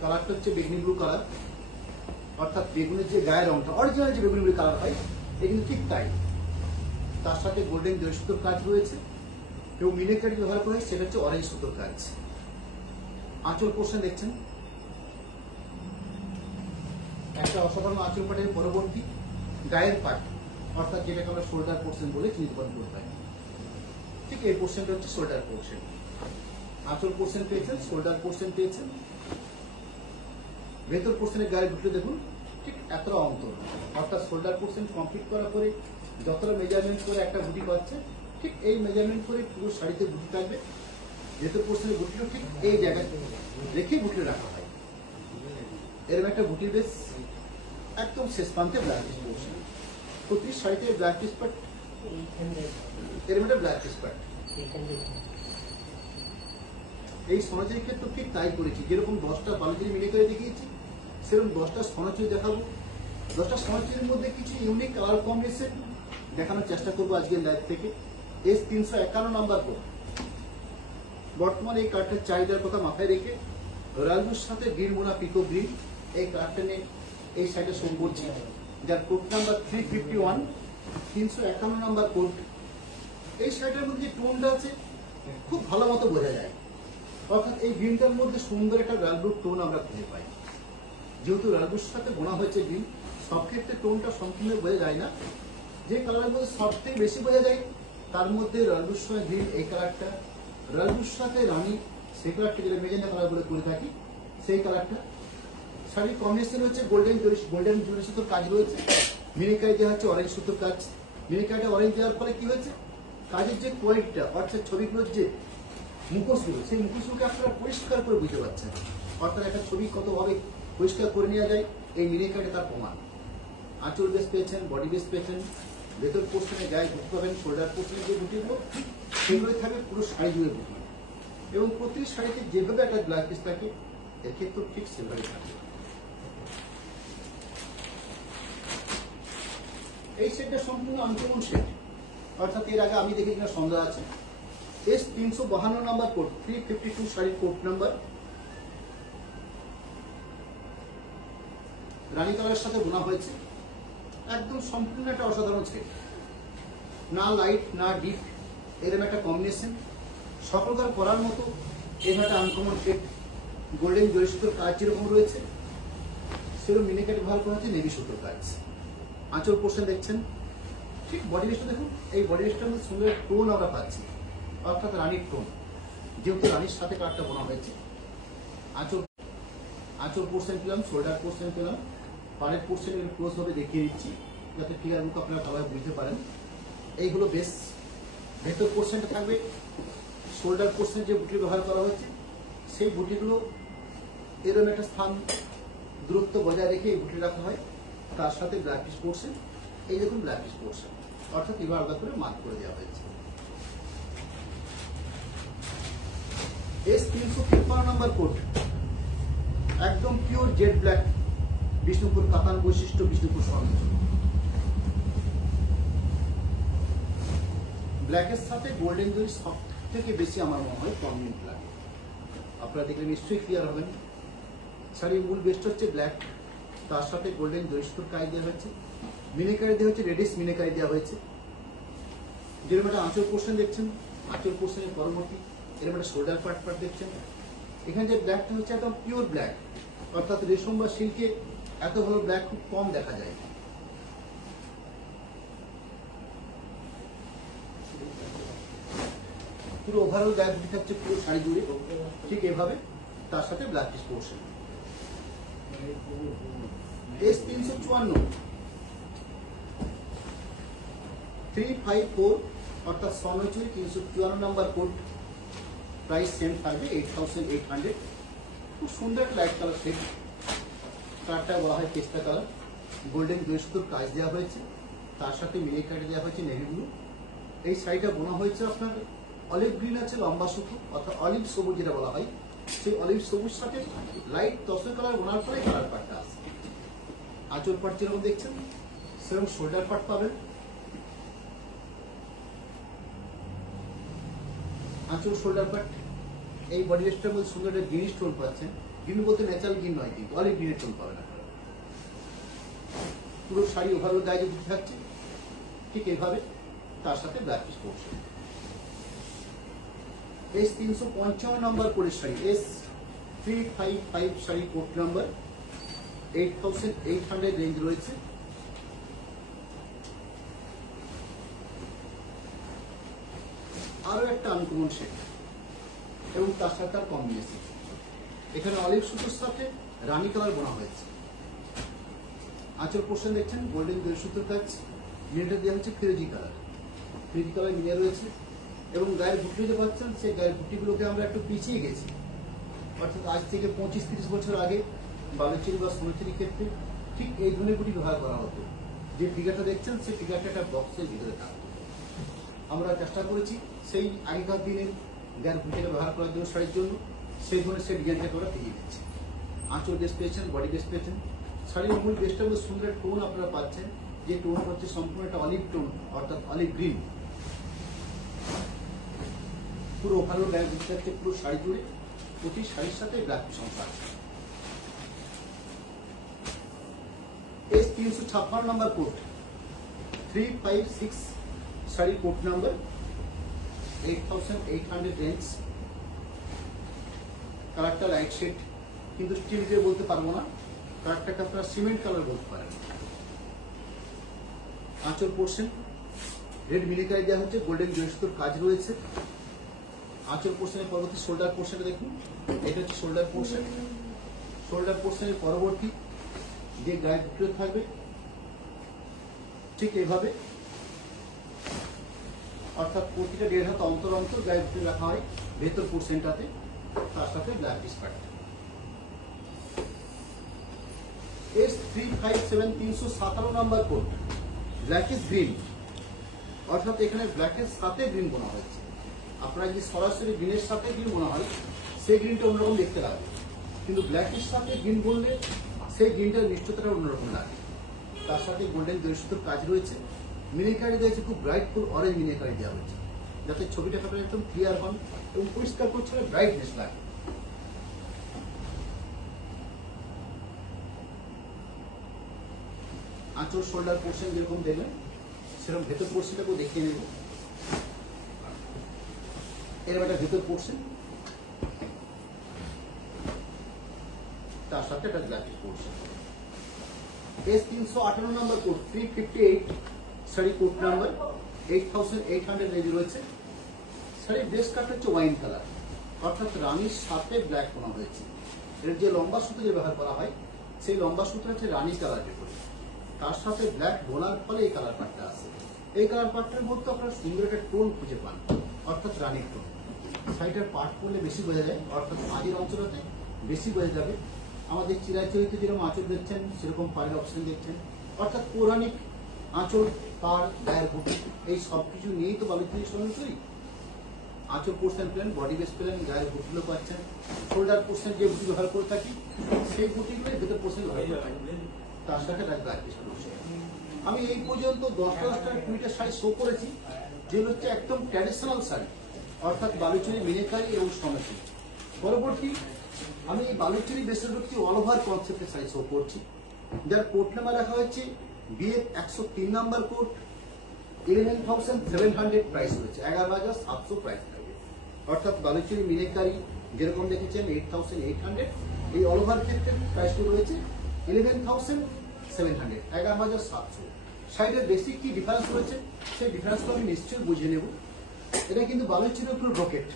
কালারটা হচ্ছে বেগুনি ব্লু কালার, অর্থাৎ বেগুনের যে গায়ের রংটা অরিজিনাল যে বেগুনি ব্লু কালার হয় এগুলো ঠিক তাই। তার সাথে গোল্ডেন জরি সুতোর কাজ রয়েছে এবং মিনেকারি ব্যবহার করে সেটা হচ্ছে অরেঞ্জ সুতোর কাজ। আঁচল পোর্শন দেখছেন, একটা অসাধারণ আঁচল পাটের পরবর্তী গায়ের পাট, অর্থাৎ যেটাকে আমরা শোল্ডার পোর্শন বলে চিহ্নিত করতে পারি। ঠিক এই পোর্শনটা হচ্ছে শোল্ডার পোর্শন। আঁচল পোর্শন পেয়েছেন, শোল্ডার পোর্শন পেয়েছেন, ভেতর পোর্শনের গায়ে ঢুকলে দেখুন ঠিক এতটা অন্তর, অর্থাৎ শোল্ডার পোর্শন কমপ্লিট করার পরে যতটা মেজারমেন্ট করে একটা বুটি পাচ্ছে ঠিক এই মেজারমেন্ট করে পুরো শাড়িতে বুটি থাকবে। ভেতর পোর্শনের বুটিও ঠিক এই জায়গায় রেখেই বুটি রাখা হয়। এরকম একটা বুটির বেশ একদম শেষ প্রান্তে ব্ল্যাক পিস পোর্শন। প্রতি শাড়িতে ব্ল্যাক পিস পার্ট, এরকম একটা ব্ল্যাক পিস পার্ট। এই সনচুরির ক্ষেত্রে ঠিক তাই করেছি, যেরকম 10টা বালুচুরি মিলে করে দেখিয়েছি সেরকম 10টা সনচুরি দেখাবো। 10টা সনচুরির মধ্যে কিছু ইউনিক কালার কম্বিনেশন দেখানোর চেষ্টা করবো আজকের লাইভ থেকে। S 351 number code. বর্তমানে এই কার্ডটার চাহিদার কথা মাথায় রেখে রয়্যালবুর সাথে গ্রিন মোনা পিকো গ্রিন এই কার্ডটা নিয়ে এই সাইডে শো করছি, যার কোড নাম্বার 351, 351 নাম্বার কোড। এই শাড়িটার মধ্যে যে টোনটা আছে খুব ভালো মতো বোঝা যায়, অর্থাৎ এই গ্রিনটার মধ্যে সুন্দর একটা রয়্যালবুর টোন আমরা খুঁজে পাই। যেহেতু রয়্যালবুর সাথে বোনা হয়েছে গ্রিন, সব ক্ষেত্রে টোনটা সম্পূর্ণ বোঝা যায় না। যে কালারের মধ্যে সব থেকে বেশি বোঝা যায় তার মধ্যে রয়্যালবুর সঙ্গে গ্রিন এই কালারটা, রয়্যালবুর সাথে রানী সেই কালারটা যেটা মেজেন্ডা কালার বলে করে থাকি সেই কালারটা। শাড়ির কম্বিনেশন হচ্ছে গোল্ডেন জরি সুতোর কাজ রয়েছে, মিনিকারি দেওয়া হচ্ছে অরেঞ্জ সুতোর কাজ। মিনিকারিটা অরেঞ্জ দেওয়ার ফলে কি হয়েছে, কাজের যে কোয়ালিটিটা অর্থাৎ ছবিগুলোর যে মুখোশগুলো সেই মুখোশগুলোকে আপনারা পরিষ্কার করে বুঝতে পারছেন। অর্থাৎ একটা ছবি কতভাবে পরিষ্কার করে নেওয়া যায় এই মিনিকারিটা তার প্রমাণ। আঁচল বেস পেয়েছেন, বডি বেস পেয়েছেন, ভেতর পোর্শনে গায়ে বুটি পাবেন, শোল্ডার পোর্শনে যে বুটিগুলো সেগুলোই থাকবে পুরো শাড়ি জুড়ে বুটি, এবং প্রতি শাড়িতে যেভাবে একটা ব্লাউজ পিস থাকে এর ক্ষেত্রে ঠিক সেভাবে থাকে। এই সেটটা সম্পূর্ণ আনকমন সেট, অর্থাৎ এর আগে আমি দেখি কিনা সন্দেহ আছে। এস 352 নাম্বার কোড, 352 শাড়ির কোড নাম্বার, রানী কালারের সাথে বোনা হয়েছে। একদম সম্পূর্ণ একটা অসাধারণ সেট, না লাইট না ডিপ, এরকম একটা কম্বিনেশন সকলকার করার মতো। এর একটা আনকমন সেট, গোল্ডেন জরি সুতোর কাজ যেরকম রয়েছে সেরকম মিনিকাট ব্যবহার করা হচ্ছে নেভি সুতোর কাজ। আঁচল পোর্শন দেখছেন, ঠিক বডি বেসটা দেখুন, এই বডি বেসটার মধ্যে সুন্দর টোন আমরা পাচ্ছি, অর্থাৎ রানীর টোন, যেহেতু রানীর সাথে কার্ডটা বোনা হয়েছে। আঁচল পোর্শন পেলাম, শোল্ডার পোর্শন পেলাম, পাড়ের পোর্শন এর ক্লোজ ভাবে দেখিয়ে দিচ্ছি যাতে ফিগার মুখ আপনারা ভালোভাবে বুঝতে পারেন। এইগুলো বেশ। ভেতর পোর্শনটা থাকবে শোল্ডার পোর্শনে যে বুটি ব্যবহার করা হয়েছে সেই বুটিগুলো এরকম একটা স্থান দূরত্ব বজায় রেখে এই বুটি রাখা হয়। তার সাথে ব্ল্যাক পিস পোর্শন, এই দেখুন ব্ল্যাক পিস পোর্শন, অর্থাৎ এবার আলাদা করে মার্ক করে দেওয়া হয়েছে। এস 353 নাম্বার কোড, একদম পিওর জেড ব্ল্যাক, বিষ্ণুপুর কাতান বৈশিষ্ট্য, বিষ্ণুপুর স্বর্ণ। ব্ল্যাকের সাথে গোল্ডেন জরি সব থেকে বেশি আমার মনে হয় প্রমিনেন্ট লাগে। আপনারা দেখলে নিশ্চয়ই ক্লিয়ার হবেন। শাড়ির মূল বেস্ট হচ্ছে ব্ল্যাক, তার সাথে গোল্ডেন জরি সুতোর কাজ দেওয়া হয়েছে, মিনিকারি দেওয়া হচ্ছে, রেডিশ মিনিকারি দেওয়া হয়েছে। যেরকম একটা আঁচল পোর্শন দেখছেন, আঁচল পোর্শনের পরবর্তী এরকম একটা শোল্ডার পার্ট দেখছেন। এখানে যে ব্ল্যাকটা হচ্ছে একদম পিওর ব্ল্যাক, অর্থাৎ রেশম বা সিল্কে এত ভালো ব্ল্যাক খুব কম দেখা যায়। পুরো ওভারঅল গায়ে বুটি থাকছে পুরো শাড়ি জুড়ে ঠিক এভাবে, তার সাথে ব্ল্যাক পিস পোর্শন। এস 354 354 অর্থাৎ Swarnachari 354 number code, price same থাকবে 8800। খুব সুন্দর একটা লাইট কালার শেড, কালারটা বলা হয় পেস্তা কালার। গোল্ডেন দুই সুতোর কাজ দেওয়া হয়েছে, তার সাথে মিনি কাটে দেওয়া হয়েছে নেভি ব্লু। এই শাড়িটা বোনা হয়েছে আপনার অলিভ গ্রিন আছে লম্বা সুতো, অর্থাৎ অলিভ সবুজ যেটা বলা হয়, সেই অলিভ সবুজ সাথে লাইট তসর কালার বোনার পরে কালার পাটটা আছে। আঁচল পাট যেরকম দেখছেন সেরকম শোল্ডার পাট পাবেন। আঁচল শোল্ডার পাট এই বডি ড্রেসটার মধ্যে সুন্দর একটা গ্রিন টোন পাচ্ছেন। গ্রিন বলতে ন্যাচারাল গ্রিন নয়, কিন্তু অলিভ গ্রিনের টোন পাবেন আপনারা। পুরো শাড়ি ওভারঅল গায়ে যে থাকছে ঠিক এইভাবে, তার সাথে ব্ল্যাক পিস পড়ছে। এস 355 নম্বর কোডের sari, S355 sari, code number 8800 range রয়েছে। আরো একটা আনকমন শেড এবং তার সাথে তার কম্বিনেশন। এখানে অলিভ সুতোর সাথে রানী কালার বোনা হয়েছে। আঁচল পোর্শন দেখছেন গোল্ডেন দুই সুতোর কাজ, মিনেটা দেওয়া হচ্ছে ফিরোজি কালার, ফিরোজি কালার মিনে রয়েছে। এবং গায়ের বুটি যে পাচ্ছেন, সেই গায়ের বুটিগুলোকে আমরা একটু পিছিয়ে গেছি, অর্থাৎ আজ থেকে 25-30 বছর আগে বালুচুরি বা সোনাচুরির ক্ষেত্রে ঠিক এই ধরনের বুটি ব্যবহার করা হতো। যে ফিগারটা দেখছেন সেই ফিগারটা একটা বক্সের ভিতরে থাকতো। আমরা চেষ্টা করেছি সেই আগেকার দিনের গায়ের বুটিটা ব্যবহার করার জন্য শাড়ির জন্য, সেই ধরনের সেই ডিজাইনটাকে আমরা ফিরিয়ে দিচ্ছি। আঁচল বেস পেয়েছেন, বডি বেস পেয়েছেন। শাড়ির মূল বেসটা মধ্যে সুন্দর টোন আপনারা পাচ্ছেন, যে টোন হচ্ছে সম্পূর্ণ একটা অলিভ টোন, অর্থাৎ অলিভ গ্রিন। পুরো ওভারঅল গায়ে বুঝতে যাচ্ছে পুরো শাড়ি জুড়ে, প্রতি শাড়ির সাথে ব্ল্যাক সংখ্যা আছে। S 356 number code, 356 sari, code number 8800 range. কালারটা লাইট শেড, কিন্তু স্টিল গ্রে বলতে পারবো না, কালারটাকে আপনারা সিমেন্ট কালার বলতে পারেন। আঁচল পোর্শন রেড মিলিকারি দেওয়া হচ্ছে, গোল্ডেন জয়স্তুর কাজ রয়েছে। আঁচল পোর্শনের পরবর্তী শোল্ডার পোর্শনটা দেখুন, এটা হচ্ছে শোল্ডার পোর্শন। শোল্ডার পোর্শনের পরবর্তী যে গায়ে বুটিটা থাকবে ঠিক এইভাবে, অর্থাৎ প্রতিটা 1.5 হাত অন্তর অন্তর গায়ে বুটি রাখা হয় ভেতর পোর্শনটাতে, তার সাথে ব্ল্যাক পিস পাট। S357 317 number code, black is green, অর্থাৎ এখানে ব্ল্যাকের সাথে গ্রিন বোনা হয়েছে। আপনারা যদি সরাসরি গ্রিনের সাথে গ্রিন বোনা হয় সেই গ্রিনটা অন্যরকম দেখতে লাগে, কিন্তু ব্ল্যাকের সাথে গ্রিন বললে সেই গ্রিনটার নিশ্চয়তাটা অন্যরকম লাগে। তার সাথে গোল্ডেন দুই সুতোর কাজ রয়েছে, মিনিকারি দিয়েছে, খুব ব্রাইট ফুল অরেঞ্জ মিনিকারি দেওয়া হয়েছে, যাতে ছবিটা আপনার একদম ক্লিয়ার হন এবং পরিষ্কার করছে ব্রাইটনেস লাগে। আঁচল শোল্ডার পোর্শন যেরকম দেখলেন সেরকম ভেতর পোর্শনটাকেও দেখিয়ে নেব। এরকম একটা ভেতর পোর্শন, তার সাথে একটা glass portion. S 358 number code, 358 sari, code number 8800 range রয়েছে। শাড়ির বেস কাট হচ্ছে ওয়াইন কালার, অর্থাৎ রানীর সাথে ব্ল্যাক বোনা হয়েছে। এর যে লম্বা সুতো যে ব্যবহার করা হয়, সেই লম্বা সুতো হচ্ছে রানী কালারের উপরে, তার সাথে ব্ল্যাক বোনার ফলে এই কালার পাটটা আছে। এই কালার পাটটার মধ্যে আপনারা সুন্দর একটা টোন খুঁজে পান, অর্থাৎ রানীর টোন। শাড়িটার পাট করলে বেশি বোঝা যায়, অর্থাৎ মাঝের অঞ্চলতে বেশি বোঝা যাবে। আমাদের চিরাচরিত যেরকম আঁচল দেখছেন সেরকম পাড়ের অপশন দেখছেন, অর্থাৎ পৌরাণিক আঁচল, পাড়, গায়ের বুটি, এই সব কিছু নিয়েই তো বালুচুরি সোনার তৈরি। আঁচল পোর্শন পেলেন, বডি বেস পেলেন, গায়ের বুটিগুলো পাচ্ছেন। শোল্ডার পোর্শন যে বুটি ব্যবহার করে থাকি সেই বুটিগুলো ভেতর পোর্শন ব্যবহার করে থাকি, তার সাথে ব্ল্যাক পিস রয়েছে। আমি এই পর্যন্ত 10টা 20টা শাড়ি শো করেছি, যেগুলো হচ্ছে একদম ট্র্যাডিশনাল শাড়ি, অর্থাৎ বালুচুরি, মিনিকারি এবং সোনাচুরি। পরবর্তী আমি এই বালুচুরি বেসের একটি অল ওভার কনসেপ্টের শাড়ি শো করছি, যার কোড নাম্বার রাখা হয়েছে BF 103 নম্বর কোড, 11,700 প্রাইস রয়েছে, 11,700 প্রাইস থাকবে। অর্থাৎ বালুচুরি, মিনিকারি যেরকম দেখেছেন 8,800, এই অল ওভার ক্ষেত্রে প্রাইসটি রয়েছে 11,700, 11,700। শাড়িটার বেসিক কি ডিফারেন্স রয়েছে সেই ডিফারেন্সটা আমি নিশ্চয়ই বুঝে নেব। এটা কিন্তু বালুচুরির উপর ব্রোকেট।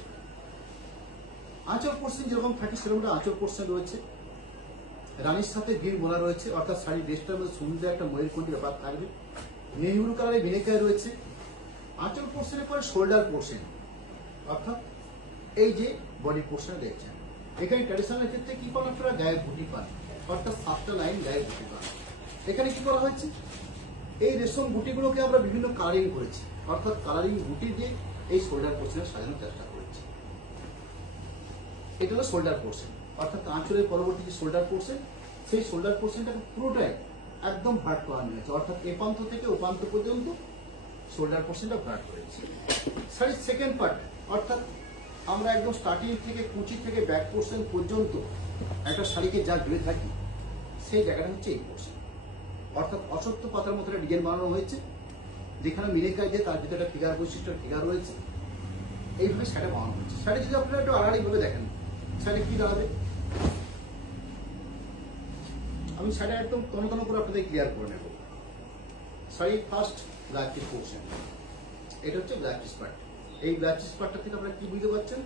আঁচল পোর্শন যেরকম থাকে সেরকম আঁচল পোর্শন রয়েছে, রানীর সাথে গ্রিন বোনা রয়েছে, অর্থাৎ শাড়ির ড্রেসটার মধ্যে সুন্দর একটা ময়ূরকণ্ঠী ব্যাপার থাকবে। নেভি কালারের মিনিকারি রয়েছে। আঁচল পোর্শনের পরে শোল্ডার পোর্শন, অর্থাৎ এই যে বডি পোর্শন দেখছেন, এখানে ট্র্যাডিশনাল ক্ষেত্রে কি পান আপনারা, গায়ে বুটি পান, অর্থাৎ 7টা লাইন গায়ে বুটি পান। এখানে কি করা হয়েছে, এই রেশম বুটিগুলোকে আমরা বিভিন্ন কালারিং করেছি, অর্থাৎ কালারিং বুটি দিয়ে এই শোল্ডার পোর্শনে সাজানোর চেষ্টা করেছি। এটা হলো শোল্ডার পোর্শন, অর্থাৎ আঁচলের পরবর্তী যে শোল্ডার পোর্শন, সেই শোল্ডার পোর্শনটাকে পুরোটাই একদম ভাট করানো হয়েছে, অর্থাৎ এ প্রান্ত থেকে ও প্রান্ত পর্যন্ত শোল্ডার পোর্শনটা ভাট করেছি। শাড়ির সেকেন্ড পার্ট, অর্থাৎ আমরা একদম স্টার্টিং থেকে কুচি থেকে ব্যাক পোর্শন পর্যন্ত একটা শাড়িকে যা ঘিরে থাকি, সেই জায়গাটা হচ্ছে এই পোর্শন, অর্থাৎ অসত্য পাতার মতো একটা ডিজাইন বানানো হয়েছে, যেখানে মিনেকাই দিয়ে তার ভিতরে একটা ফিগার বৈশিষ্ট্য ফিগার রয়েছে, এইভাবে শাড়ি বানানো হয়েছে। শাড়ি যদি আপনারা একটু আড়াআড়িভাবে দেখেন, শাড়ি কি দাঁড়াবে, আমি শাড়ি একদম তন তন করে আপনাদের ক্লিয়ার করে নেব। শাড়ির ফার্স্ট ব্ল্যাক পিস পোর্শন, এটা হচ্ছে ব্ল্যাক পিস পার্ট। এই ব্ল্যাক পিস পার্টটা থেকে আপনারা কি বুঝতে পারছেন,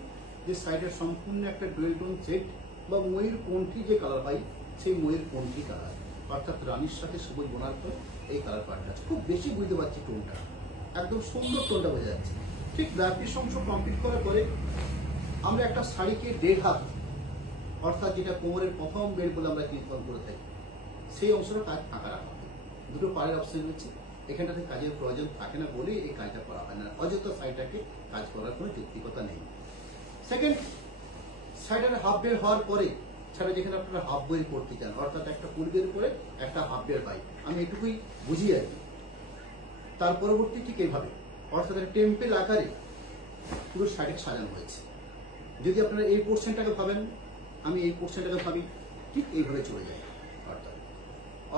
যে সাইডের সম্পূর্ণ একটা ডুয়েল টোন সেট বা ময়ূর কণ্ঠী যে কালার পাই, সেই ময়ূর কণ্ঠী কালার, অর্থাৎ রানীর সাথে সবুজ বোনার পরে এই কালার পার্টটা খুব বেশি বুঝতে পারছি, টোনটা একদম সুন্দর টোনটা বোঝা যাচ্ছে। ঠিক ব্ল্যাক পিস অংশ কমপ্লিট করার পরে আমরা একটা শাড়িকে 1.5 হাত, অর্থাৎ যেটা কোমরের প্রথম বেল্ট বলে আমরা চিন্তা করে থাকি, সেই অংশটা কাজ ফাঁকা রাখা হয়। দুটো পাড়ের অপশন রয়েছে, এখানটাতে কাজের প্রয়োজন থাকে না বলেই এই কাজটা করা হয় না, অযথা সাইডটাকে কাজ করার কোনো যৌক্তিকতা নেই। সেকেন্ড সাইডের হাফ বের হওয়ার পরে ছাড়া যেখানে আপনারা হাফ বের করতে চান, অর্থাৎ একটা ফুল বের করে একটা হাফ বের পাই, আমি এটুকুই বুঝি আর কি। তার পরবর্তী ঠিক এইভাবে, অর্থাৎ টেম্পেল আকারে পুরো সাইডে সাজানো হয়েছে। যদি আপনারা এই পোর্শনটাকে ভাবেন, আমি এই পোর্শনটাকে ভাবি, ঠিক এইভাবে চলে যায়,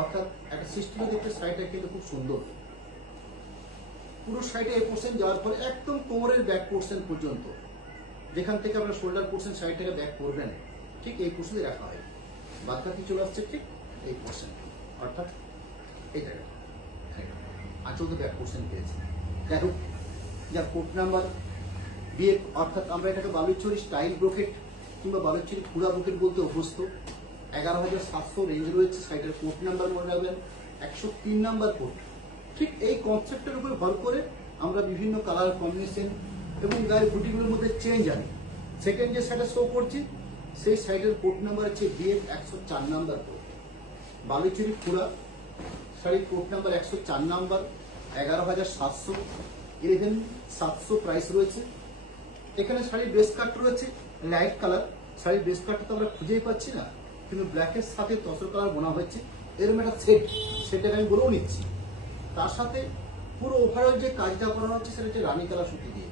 অর্থাৎ একটা সিস্টেমে দেখতে সাইডটা কিন্তু খুব সুন্দর। পুরো সাইডে এই পোর্শন যাওয়ার পরে একদম কোমরের ব্যাক পোর্শন পর্যন্ত, যেখান থেকে আপনার শোল্ডার পোর্শন সাইডটাকে ব্যাক করবেন, ঠিক এই পোর্শনে রাখা হয়। বাদ বাকি চলে আসছে ঠিক এই পোর্শন, অর্থাৎ এই জায়গাটা আঁচল তো ব্যাক পোর্শন পেয়েছে। যাই হোক, যার কোড নাম্বার বিয়ে, অর্থাৎ আমরা এটাকে বালুচরি স্টাইল ব্রোকেট কিংবা বালুচরি খুড়া ব্রোকেট বলতে অভ্যস্ত। 11,700 রেঞ্জ রয়েছে, সাইডের কোড নাম্বার মনে রাখবেন 103 নাম্বার কোড। ঠিক এই কনসেপ্টের উপর ভর করে আমরা বিভিন্ন কালার কম্বিনেশন এবং গায়ের বুটিগুলোর মধ্যে চেঞ্জ আনি। সেকেন্ড যে সাইডে শো করছি, সেই সাইডের কোড নাম্বার হচ্ছে বিএফ 104 নাম্বার কোড। বালুচরি খুড়া শাড়ির কোড নাম্বার 104 নাম্বার, 11,700, 11,700 প্রাইস রয়েছে। এখানে শাড়ির বেস কাট রয়েছে লাইট কালার, শাড়ির বেস কাটটা তো আমরা খুঁজেই পাচ্ছি না, কিন্তু ব্ল্যাকের সাথে তসর কালার বোনা হয়েছে, এরকম একটা সেটাকে আমি বলেও নিচ্ছি। তার সাথে পুরো ওভারঅল যে কাজটা করা হচ্ছে সেটা হচ্ছে রানী কালার সুতি দিয়ে,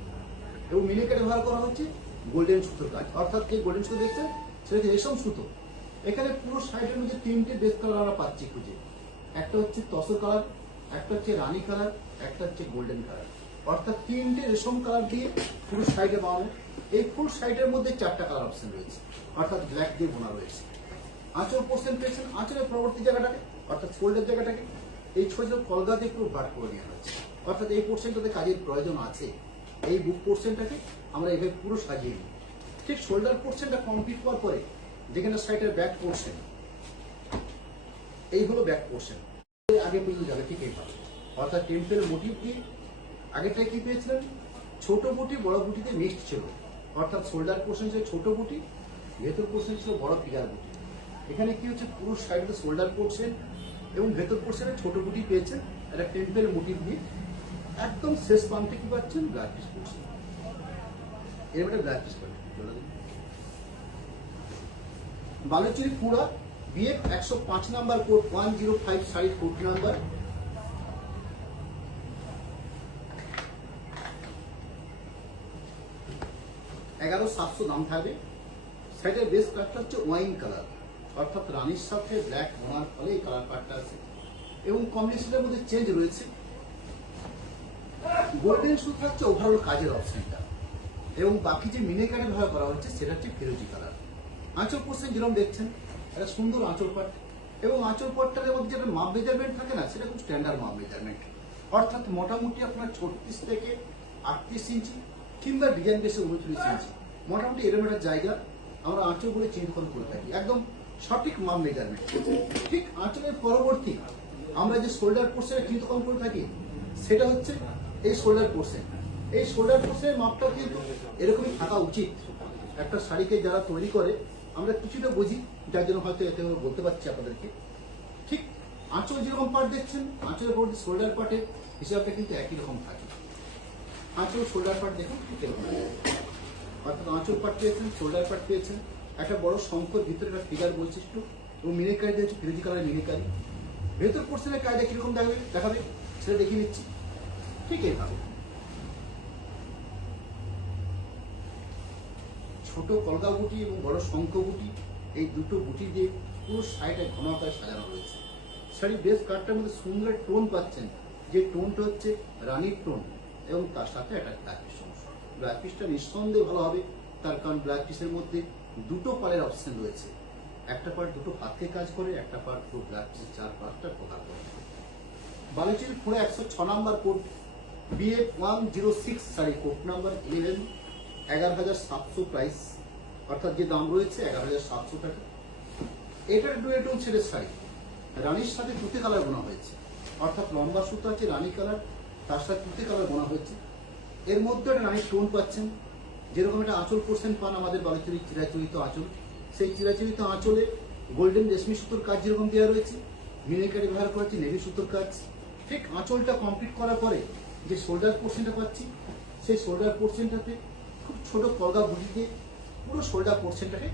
এবং মিনিকেটে ব্যবহার করা হচ্ছে গোল্ডেন সুতোর কাজ, অর্থাৎ যে গোল্ডেন সুতো দেখছেন সেটা হচ্ছে রেশম সুতো। এখানে পুরো সাইডের মধ্যে 3টে বেস কালার আমরা পাচ্ছি খুঁজে, একটা হচ্ছে তসর কালার, একটা হচ্ছে রানী কালার, একটা হচ্ছে গোল্ডেন কালার, অর্থাৎ 3টে রেশম কালার দিয়ে পুরো সাইডে বানানো। এই ফুল সাইডের মধ্যে 4টা কালার অপশন রয়েছে, অর্থাৎ ব্ল্যাক দিয়ে বোনা রয়েছে। আঁচল পোর্শন পেয়েছেন, আঁচলের পরবর্তী জায়গাটাকে, অর্থাৎ ফোল্ডের জায়গাটাকে এই ছোট কলগা দিয়ে পুরো ভাট করে নেওয়া হয়েছে, অর্থাৎ এই পোর্শনটাতে কাজের প্রয়োজন আছে। এই বুক পোর্শনটাকে আমরা এইভাবে পুরো সাজিয়ে নিই। ঠিক শোল্ডার পোর্শনটা কমপ্লিট করার পরে যেখানে সাইডের ব্যাক পোর্শন, এই হলো ব্যাক পোর্শন, আগে পর্যন্ত যাবে ঠিক এইভাবে, অর্থাৎ টেম্পেল মোটিভ দিয়ে আগেরটাই কি পেয়েছিলেন, ছোট বুটি বড় বুটিতে মিক্সড ছিল, অর্থাৎ শোল্ডার পোর্শন ছিল ছোট বুটি, ভেতর পোর্শন ছিল বড় ফিগার বুটি। এখানে কি হচ্ছে, পুরো সাইডে শোল্ডার পোর্শন এবং ভেতর পোর্শনে ছোট বুটি পেয়েছেন একটা টেম্পেল মোটিভ দিয়ে। একদম শেষ প্রান্তে কি পাচ্ছেন, ব্ল্যাক পিস পোর্শন, এর একটা ব্ল্যাক পিস পাচ্ছেন। বালুচরি খুড়া BF 105 number code, 105 size code number. $11,700 দাম থাকবে। সাইডের বেস কালারটা হচ্ছে ওয়াইন কালার, অর্থাৎ রানীর সাথে ব্ল্যাক বোনার ফলে এই কালার কার্ডটা আছে, এবং কম্বিনেশনের মধ্যে চেঞ্জ রয়েছে। গোল্ডেন সুতো হচ্ছে ওভারঅল কাজের অপশনটা, এবং বাকি যে মিনে কার্ডে ব্যবহার করা হচ্ছে সেটা হচ্ছে ফিরোজি কালার। আঁচল পোর্শন যেরকম দেখছেন, একটা সুন্দর আঁচল পাট, এবং আঁচল পাটটার মধ্যে যেটা মাপ মেজারমেন্ট থাকে না, সেটা খুব স্ট্যান্ডার্ড মাপ মেজারমেন্ট, অর্থাৎ মোটামুটি আপনার 36 থেকে 38 ইঞ্চি কিংবা ডিজাইন বেসে 39 ইঞ্চি, মোটামুটি এরকম একটা জায়গা আমরা আঁচল বলে চিহ্নিতকরণ করে থাকি, একদম সঠিক মাপ মেজারমেন্ট। ঠিক আঁচলের পরবর্তী আমরা যে শোল্ডার পোর্শনে চিহ্নিতকরণ করে থাকি, সেটা হচ্ছে এই শোল্ডার পোর্শন। এই শোল্ডার পোর্শনের মাপটা কিন্তু এরকমই থাকা উচিত, একটা শাড়িকে যারা তৈরি করে আমরা কিছুটা বুঝি, যার জন্য হয়তো এতে বলতে পারছি আপনাদেরকে। ঠিক আঁচল যেরকম পার্ট দেখছেন, আঁচলের পরবর্তী শোল্ডার পার্টের হিসাবটা কিন্তু একই রকম থাকে। আঁচল শোল্ডার পার্ট দেখুন ঠিক এরকম, অর্থাৎ আঁচল পার্ট পেয়েছেন, শোল্ডার পার্ট পেয়েছেন, একটা বড় শঙ্কর ভিতরে একটা ফিগার বৈশিষ্ট্য এবং মিনিকারি হচ্ছে ফিরোজি কালারের মিনিকারি। ভেতর পোর্শনের কায়দা কিরকম দেখাবে সেটা দেখিয়ে নিচ্ছি। ঠিক এইভাবে ছোট কলগা বুটি এবং বড় শঙ্খ বুটি, এই দুটো বুটি দিয়ে পুরো শাড়িটা ঘন আকারে সাজানো রয়েছে। শাড়ির বেশ কাটটার মধ্যে সুন্দর টোন পাচ্ছেন, যে টোনটা হচ্ছে রানীর টোন, এবং তার সাথে একটা ব্ল্যাক পিস অংশ। ব্ল্যাক পিসটা নিঃসন্দেহে ভালো হবে, তার কারণ ব্ল্যাক পিসের মধ্যে দুটো পালের অপশন রয়েছে। একটা পার্ট দুটো হাতে কাজ করে, একটা পার্ট পুরো ব্ল্যাক পিসের 4 পার্টটা প্রকার করে। বালুচির পুরো 106 number code, BF 106 sari, code number 11, 11,700 price, অর্থাৎ যে দাম রয়েছে 11,700 টাকা। এটার ডুয়েট টোন ছেড়ে শাড়ি, রানীর সাথে তুতে কালার বোনা হয়েছে, অর্থাৎ লম্বা সুতো আছে রানী কালার, তার সাথে তুতে কালার বোনা হয়েছে। এর মধ্যে একটা রানীর টোন পাচ্ছেন, যেরকম একটা আঁচল পোর্শন পান আমাদের বালুচুরির চিরাচরিত আঁচল, সেই চিরাচরিত আঁচলে গোল্ডেন রেশমি সুতোর কাজ যেরকম দেওয়া রয়েছে, মিনিকারি ব্যবহার করেছি নেভি সুতোর কাজ। ঠিক আঁচলটা কমপ্লিট করার পরে যে শোল্ডার পোর্শনটা পাচ্ছি, সেই শোল্ডার পোর্শনটাতে খুব ছোট কলগা বুটি দিয়ে পুরো শোল্ডার পোর্শনটাকে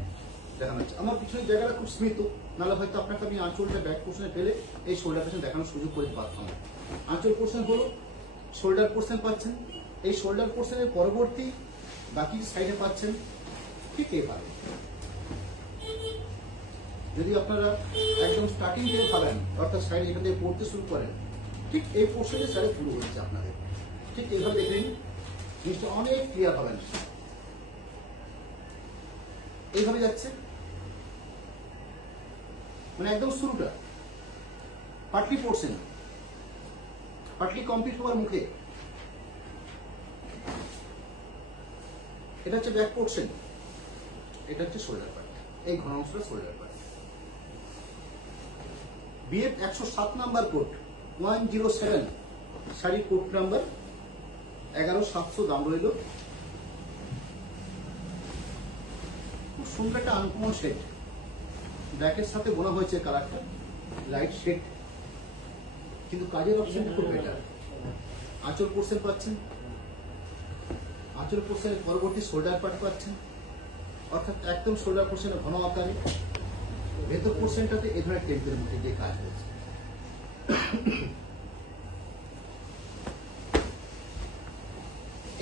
দেখানো হচ্ছে। আমার পিছনের জায়গাটা খুব স্মৃত, নাহলে হয়তো আপনাকে আমি আঁচলটা ব্যাক পোর্শনে ফেলে এই শোল্ডার পোর্শন দেখানোর সুযোগ করে পারতাম। আঁচল পোর্শন হলো, শোল্ডার পোর্শন পাচ্ছেন, এই শোল্ডার পোর্শনের পরবর্তী বাকি সাইডে পাচ্ছেন ঠিক এইভাবে। যদি আপনারা একদম স্টার্টিং থেকে ভাবেন, অর্থাৎ শাড়ি এখান থেকে পড়তে শুরু করেন, ঠিক এই পোর্শনে শাড়ি শুরু হচ্ছে আপনাদের। ঠিক এইভাবে দেখে নিন, জিনিসটা অনেক ক্লিয়ার হবেন। এইভাবে যাচ্ছে, মানে একদম শুরুটা পাটলি পোর্শন, পাটলি কমপ্লিট হওয়ার মুখে। এটা হচ্ছে ব্যাক পোর্শন, এটা হচ্ছে শোল্ডার পার্ট, এই ঘন অংশটা shoulder part. BF 107 number code, 107 শাড়ির কোড নাম্বার 11,700 দাম রইল। খুব সুন্দর একটা আনকমন শেড, ব্ল্যাকের সাথে বোনা হয়েছে কালারটা, লাইট শেড, কিন্তু কাজের অপশনটা খুব বেটার। আঁচল পোর্শন পাচ্ছেন, আঁচল পোর্শনের পরবর্তী শোল্ডার পার্ট পাচ্ছেন, অর্থাৎ একদম শোল্ডার পোর্শনে ঘন আকারে। ভেতর পোর্শনটাতে এ ধরনের টেম্পের মধ্যে দিয়ে কাজ হয়েছে।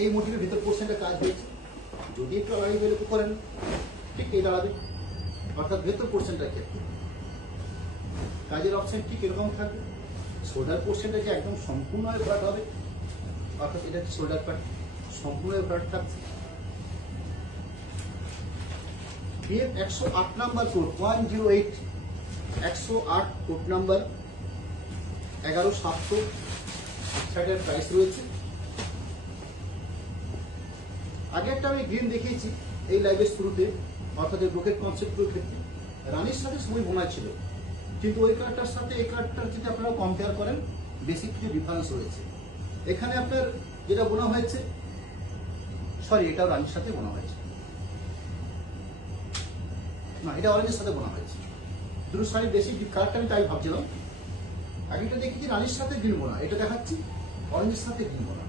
এই মোটিভের ভেতর পোর্শনটা কাজ হয়েছে, যদি একটু আড়াই বেলে করেন ঠিক এই দাঁড়াবে, অর্থাৎ ভেতর পোর্শনটার ক্ষেত্রে কাজের অপশন ঠিক এরকম থাকবে। শোল্ডার পোর্শনটা যে একদম সম্পূর্ণভাবে ফ্ল্যাট হবে, অর্থাৎ এটা হচ্ছে শোল্ডার পার্ট, সম্পূর্ণভাবে ফ্ল্যাট থাকছে। BF 108 number code, 108, 108 code number 11,700 শার্টের প্রাইস রয়েছে। আগে একটা আমি গ্রিন দেখিয়েছি এই লাইভের শুরুতে, অর্থাৎ এই ব্রোকেট কনসেপ্টের ক্ষেত্রে রানীর সাথে সবই বোনা ছিল, কিন্তু ওই কালারটার সাথে এই কালারটার যদি আপনারা কম্পেয়ার করেন, বেসিক কিছু ডিফারেন্স রয়েছে। এখানে আপনার যেটা বোনা হয়েছে, সরি এটাও রানীর সাথে বোনা হয়েছে, না এটা অরেঞ্জের সাথে বোনা হয়েছে। দুটো শাড়ি বেশি কালারটা আমি তাই ভাবছিলাম। আগেটা দেখি যে রানীর সাথে গ্রিন বোনা, এটা দেখাচ্ছি অরেঞ্জের সাথে গ্রিন বোনা,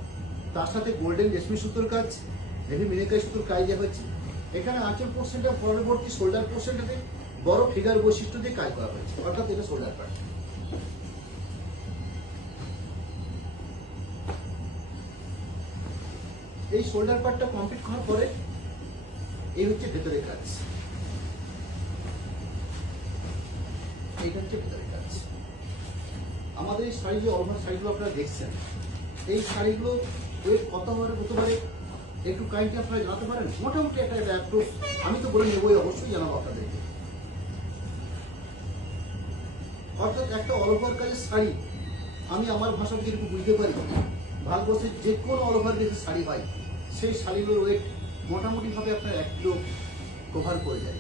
তার সাথে গোল্ডেন রেশমি সুতোর কাজ, হেভি মিনিকারি সুতোর কাজ দেওয়া হয়েছে। এখানে আঁচল পোর্শনটা পরবর্তী শোল্ডার পোর্শনটাতে বড় ফিগার বৈশিষ্ট্য দিয়ে কাজ করা হয়েছে, অর্থাৎ এটা শোল্ডার পার্ট। এই শোল্ডার পার্টটা কমপ্লিট করার পরে এই হচ্ছে ভেতরের কাজ, এইটা হচ্ছে ভেতরের কাজ। আমাদের এই শাড়ি যে অলভার শাড়িগুলো আপনারা দেখছেন, এই শাড়িগুলো ওয়েট কত হতে পারে একটু কাইন্ডলি আপনারা জানাতে পারেন? মোটামুটি একটা অ্যাপ্রোচ আমি তো বলে নেবই, অবশ্যই জানাবো আপনাদেরকে। অর্থাৎ একটা অল ওভার কাজের শাড়ি আমি আমার ভাষা যেরকম বুঝতে পারি, ভারতবর্ষের যে কোনো অল ওভার কাজের শাড়ি হয়, সেই শাড়িগুলোর ওয়েট মোটামুটিভাবে আপনার 1 কিলো কভার করে যায়।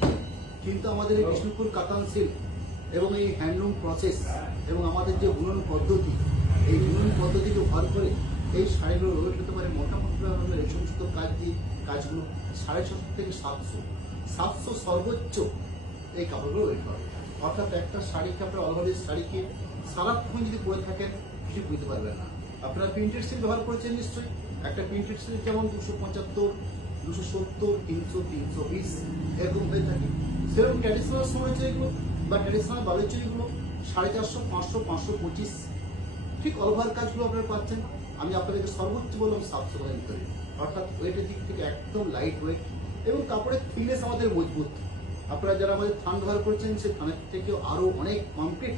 কিন্তু আমাদের এই বিষ্ণুপুর কাতান সিল্ক এবং এই হ্যান্ডলুম প্রসেস এবং আমাদের যে বুনন পদ্ধতি, এই বুনন পদ্ধতিকে ভর করে এই শাড়িগুলোর ওয়েট হতে পারে মোটামুটি রেশম সুতোর কাজ দিয়ে কাজগুলো 650 থেকে 700 সর্বোচ্চ এই কাপড়গুলো ওয়েট হবে। অর্থাৎ একটা শাড়িকে আপনার অলরেডি শাড়িকে সারাক্ষণ যদি পরে থাকেন কিছু বুঝতে পারবেন না। আপনারা প্রিন্টেড সিল্ক ব্যবহার করেছেন নিশ্চয়ই। একটা প্রিন্টেড সিল্ক যেমন 275, 270, 300, 320 এরকম হয়ে থাকে। সেরকম ট্র্যাডিশনাল সোনাচুরিগুলো বা ট্র্যাডিশনাল বালুচুরিগুলো 450, 500, 525 ঠিক অলওভার কাজগুলো আপনারা পাচ্ছেন। আমি আপনাদেরকে সর্বোচ্চ বললাম 700 টাকার ভিতরে। অর্থাৎ ওয়েটের দিক থেকে একদম লাইট ওয়েট এবং কাপড়ের থিকনেস আমাদের মজবুত। আপনারা যারা আমাদের থান ব্যবহার করছেন সেই থানের থেকেও আরও অনেক কমপ্লিট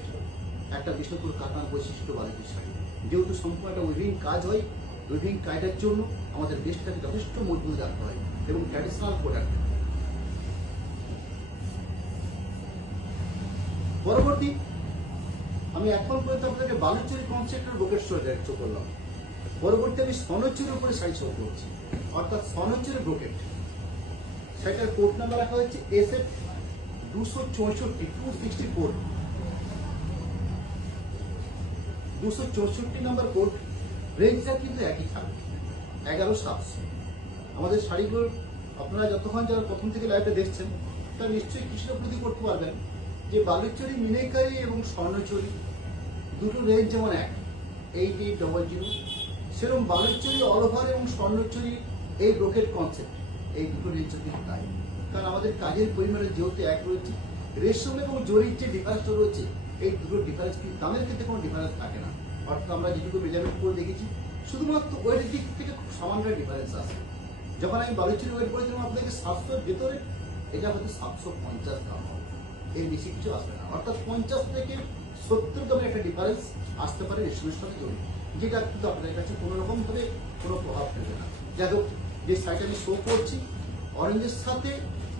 একটা বিষ্ণুপুর কাতান বৈশিষ্ট্য বালুচুরি শাড়ি। যেহেতু সম্পূর্ণ একটা উইভিং কাজ হয়, উইভিং কাজের জন্য আমাদের বেশটাকে যথেষ্ট মজবুত রাখতে হয় এবং ট্র্যাডিশনাল প্রোডাক্ট। পরবর্তী আমি এখন পর্যন্ত আপনাদেরকে বালুচুরি কনসেপ্টের ব্রোকেট শো করলাম। পরবর্তী আমি স্বর্ণচুরির উপরে শাড়ি শো করছি, অর্থাৎ স্বর্ণচুরি ব্রোকেট। সেটার কোড নাম্বার রাখা হচ্ছে SF 264 264 নাম্বার কোড। রেঞ্জটা কিন্তু একই থাকবে 11700। আমাদের শাড়িগুলোর আপনারা যতক্ষণ যারা প্রথম থেকে লাইভটা দেখছেন তারা নিশ্চয়ই কিছুটা উপলব্ধি করতে পারবেন যে বালুচুরি, মিনাকারি এবং স্বর্ণচুরি দুটো রেঞ্জ যেমন এক 8800, সেরকম বালুচুরি অল ওভার এবং স্বর্ণচুরি এই ব্রোকেট কনসেপ্ট এই দুটো রেঞ্জ কিন্তু তাই। কারণ আমাদের কাজের পরিমাণে যেহেতু এক রয়েছে, রেশম এবং জরির যে ডিফারেন্সটা রয়েছে এই দুটো ডিফারেন্স কিন্তু দামের ক্ষেত্রে কোনো ডিফারেন্স থাকে না। অর্থাৎ আমরা যেটুকু মেজারমেন্ট করে দেখেছি শুধুমাত্র ওয়েটের দিক থেকে খুব সামান্য ডিফারেন্স আছে। যখন আমি বালুচুরি ওয়েট করেছিলাম আপনাকে 700-র ভেতরে, এটা হয়তো 750 দাম হবে, এর বেশি কিছু আসবে না। অর্থাৎ 50 থেকে 70 দামের একটা ডিফারেন্স আসতে পারে রেশমের সাথে জড়িত, যেটা কিন্তু আপনাদের কাছে কোনো রকম ভাবে কোনো প্রভাব ফেলবে না। যাই হোক, যে শাড়িটা আমি শো করছি অরেঞ্জের সাথে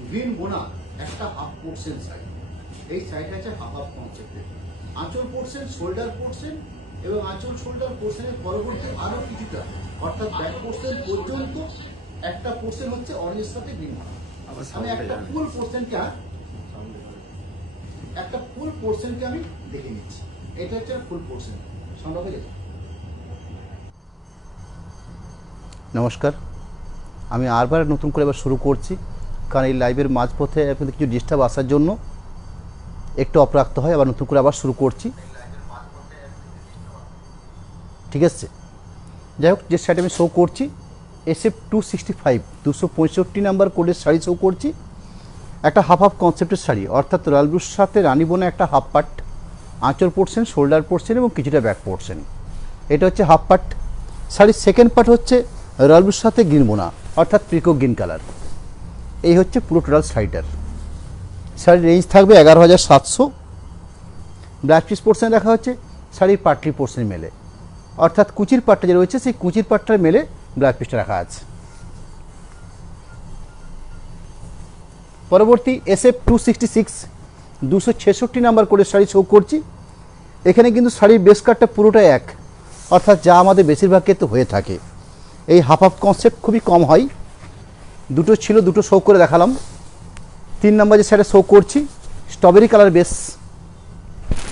গ্রিন বোনা একটা হাফ পোর্শন শাড়ি। এই শাড়িটা আছে হাফ কনসেপ্টের। আঁচল পোর্শন, শোল্ডার পোর্শন এবং আঁচল শোল্ডার পোর্শনের পরবর্তী আরো কিছুটা, অর্থাৎ ব্যাক পোর্শন পর্যন্ত একটা পোর্শন হচ্ছে অরেঞ্জের সাথে গ্রিন বোনা। আমি একটা ফুল পোর্শনকে আমি দেখে নিচ্ছি। এটা হচ্ছে ফুল পোর্শন। সম্ভব হয়ে গেছে। নমস্কার, আমি আরবার নতুন করে এবার শুরু করছি, কারণ এই লাইভের মাঝপথে আপনাদের কিছু ডিস্টার্ব আসার জন্য একটু অফ রাখতে হয়। আবার নতুন করে আবার শুরু করছি, ঠিক আছে? যাই হোক, যে শাড়ি আমি শো করছি SF 265 265 নাম্বার কোডের শাড়ি শো করছি। একটা হাফ কনসেপ্টের শাড়ি, অর্থাৎ রয়্যাল ব্লুর সাথে রানী বোনা একটা হাফ পার্ট, আঁচল পোর্শন, শোল্ডার পোর্শন এবং কিছুটা ব্যাক পোর্শন। এটা হচ্ছে হাফ পার্ট। শাড়ির সেকেন্ড পার্ট হচ্ছে রয়্যাল ব্লুর সাথে গ্রিন বোনা, অর্থাৎ পিকো গ্রিন কালার। এই হচ্ছে পুরো টোটাল শাড়িটার। শাড়ির রেঞ্জ থাকবে 11700। ব্লাউজ পিস পোর্শন রাখা হচ্ছে শাড়ির পাটলি পোর্শন মেলে, অর্থাৎ কুচির পাটটা যে রয়েছে সেই কুচির পাটটার মেলে ব্লাউজ পিসটা রাখা আছে। পরবর্তী SF 266 266 নাম্বার কোডের শাড়ি শো করছি। এখানে কিন্তু শাড়ির বেস কাটটা পুরোটাই এক, অর্থাৎ যা আমাদের বেশিরভাগ ক্ষেত্রে হয়ে থাকে। এই হাফ কনসেপ্ট খুবই কম হয়। দুটো ছিল, দুটো শো করে দেখালাম। 3 নাম্বার যে শাড়ি শো করছি স্ট্রবেরি কালার বেস,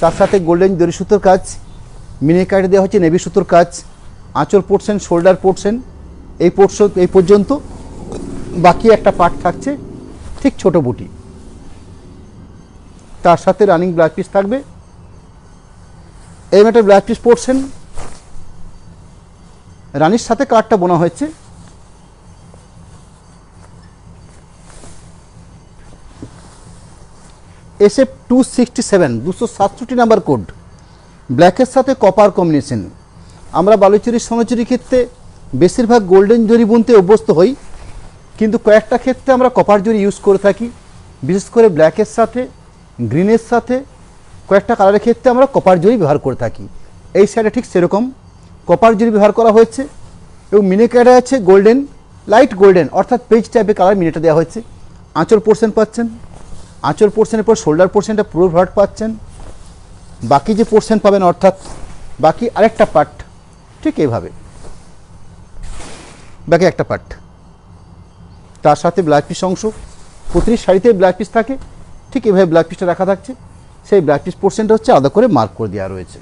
তার সাথে গোল্ডেন দড়ি সুতোর কাজ, মিনি কাটে দেওয়া হচ্ছে নেভি সুতোর কাজ, আঁচল পোর্শন, শোল্ডার পোর্শন এই পর্যন্ত। বাকি একটা পার্ট থাকছে ঠিক ছোট বুটি, তার সাথে রানিং ব্লাউজ পিস থাকবে। এই একটা ব্লাউজ পিস পোর্শন রানির সাথে কাটটা বোনা হয়েছে। SF 267 267 নাম্বার কোড, ব্ল্যাকের সাথে কপার কম্বিনেশন। আমরা বালুচুরি, স্বর্ণচুরির ক্ষেত্রে বেশিরভাগ গোল্ডেন জরি বুনতে অভ্যস্ত হই, কিন্তু কয়েকটা ক্ষেত্রে আমরা কপার জরি ইউজ করে থাকি। বিশেষ করে ব্ল্যাকের সাথে, গ্রিনের সাথে, কয়েকটা কালারের ক্ষেত্রে আমরা কপার জরি ব্যবহার করে থাকি। এই শাড়িটা ঠিক সেরকম কপার জরি ব্যবহার করা হয়েছে এবং মিনে কাটা আছে গোল্ডেন, লাইট গোল্ডেন, অর্থাৎ পেজ টাইপের কালার মিনেটা দেওয়া হয়েছে। আঁচল পোর্শন পাচ্ছেন, আঁচল পোর্শনের পর শোল্ডার পোর্শনটা পুরো ভরাট পাচ্ছেন। বাকি যে পোর্শন পাবেন, অর্থাৎ বাকি আরেকটা পার্ট ঠিক এইভাবে, বাকি একটা পার্ট, তার সাথে ব্লাউজ পিস অংশ। প্রতিটি শাড়িতে ব্লাউজ পিস থাকে, ঠিক এভাবে ব্লাউজ পিসটা রাখা থাকছে। সেই ব্লাউজ পিস পোর্শনটা হচ্ছে আলাদা করে মার্ক করে দেওয়া রয়েছে।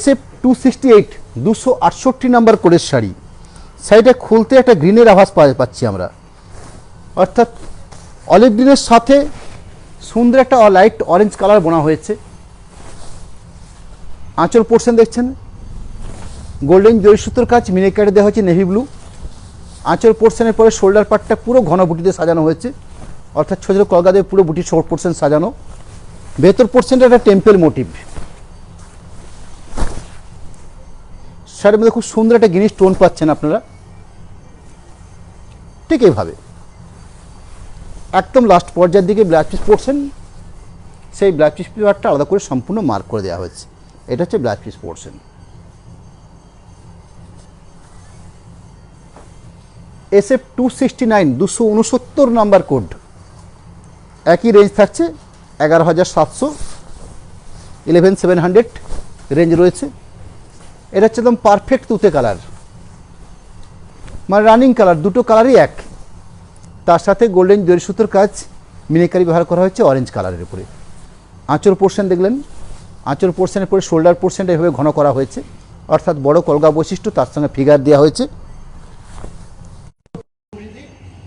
SF 268 268 নাম্বার কোডের শাড়ি। শাড়িটা খুলতে একটা গ্রিনের আভাস পাচ্ছি আমরা, অর্থাৎ অলিভ গ্রিনের সাথে সুন্দর একটা লাইট অরেঞ্জ কালার বোনা হয়েছে। আঁচল পোর্শন দেখছেন গোল্ডেন জরি সুতোর কাজ, মিনিকারে দেওয়া হয়েছে নেভি ব্লু। আঁচল পোর্শনের পরে শোল্ডার পার্টটা পুরো ঘন বুটিতে সাজানো হয়েছে, অর্থাৎ ছোটো ছোটো কলকা দিয়ে পুরো বুটি শর্ট পোর্শন সাজানো। ভেতর পোর্শনটা একটা টেম্পল মোটিভ। শাড়ির মধ্যে খুব সুন্দর একটা গ্রিন স্টোন পাচ্ছেন আপনারা, ঠিক এইভাবে। একদম লাস্ট পর্যায়ের দিকে ব্লাউজ পিস পোর্শন, সেই ব্লাউজ পিস পার্টটা আলাদা করে সম্পূর্ণ মার্ক করে দেওয়া হয়েছে। এটা হচ্ছে blouse piece portion. SF 269 269 number code, একই রেঞ্জ থাকছে 11,700, 11,700 রেঞ্জ রয়েছে। এটা হচ্ছে একদম পারফেক্ট তুতে কালার, মানে রানিং কালার, দুটো কালারই এক। তার সাথে গোল্ডেন জরি সুতোর কাজ, মিনিকারি ব্যবহার করা হয়েছে অরেঞ্জ কালারের উপরে। আঁচল পোর্শন দেখলেন, আঁচল পোর্শনের পরে শোল্ডার পোর্শনটা এভাবে ঘন করা হয়েছে, অর্থাৎ বড় কলগা বৈশিষ্ট্য, তার সঙ্গে ফিগার দেওয়া হয়েছে।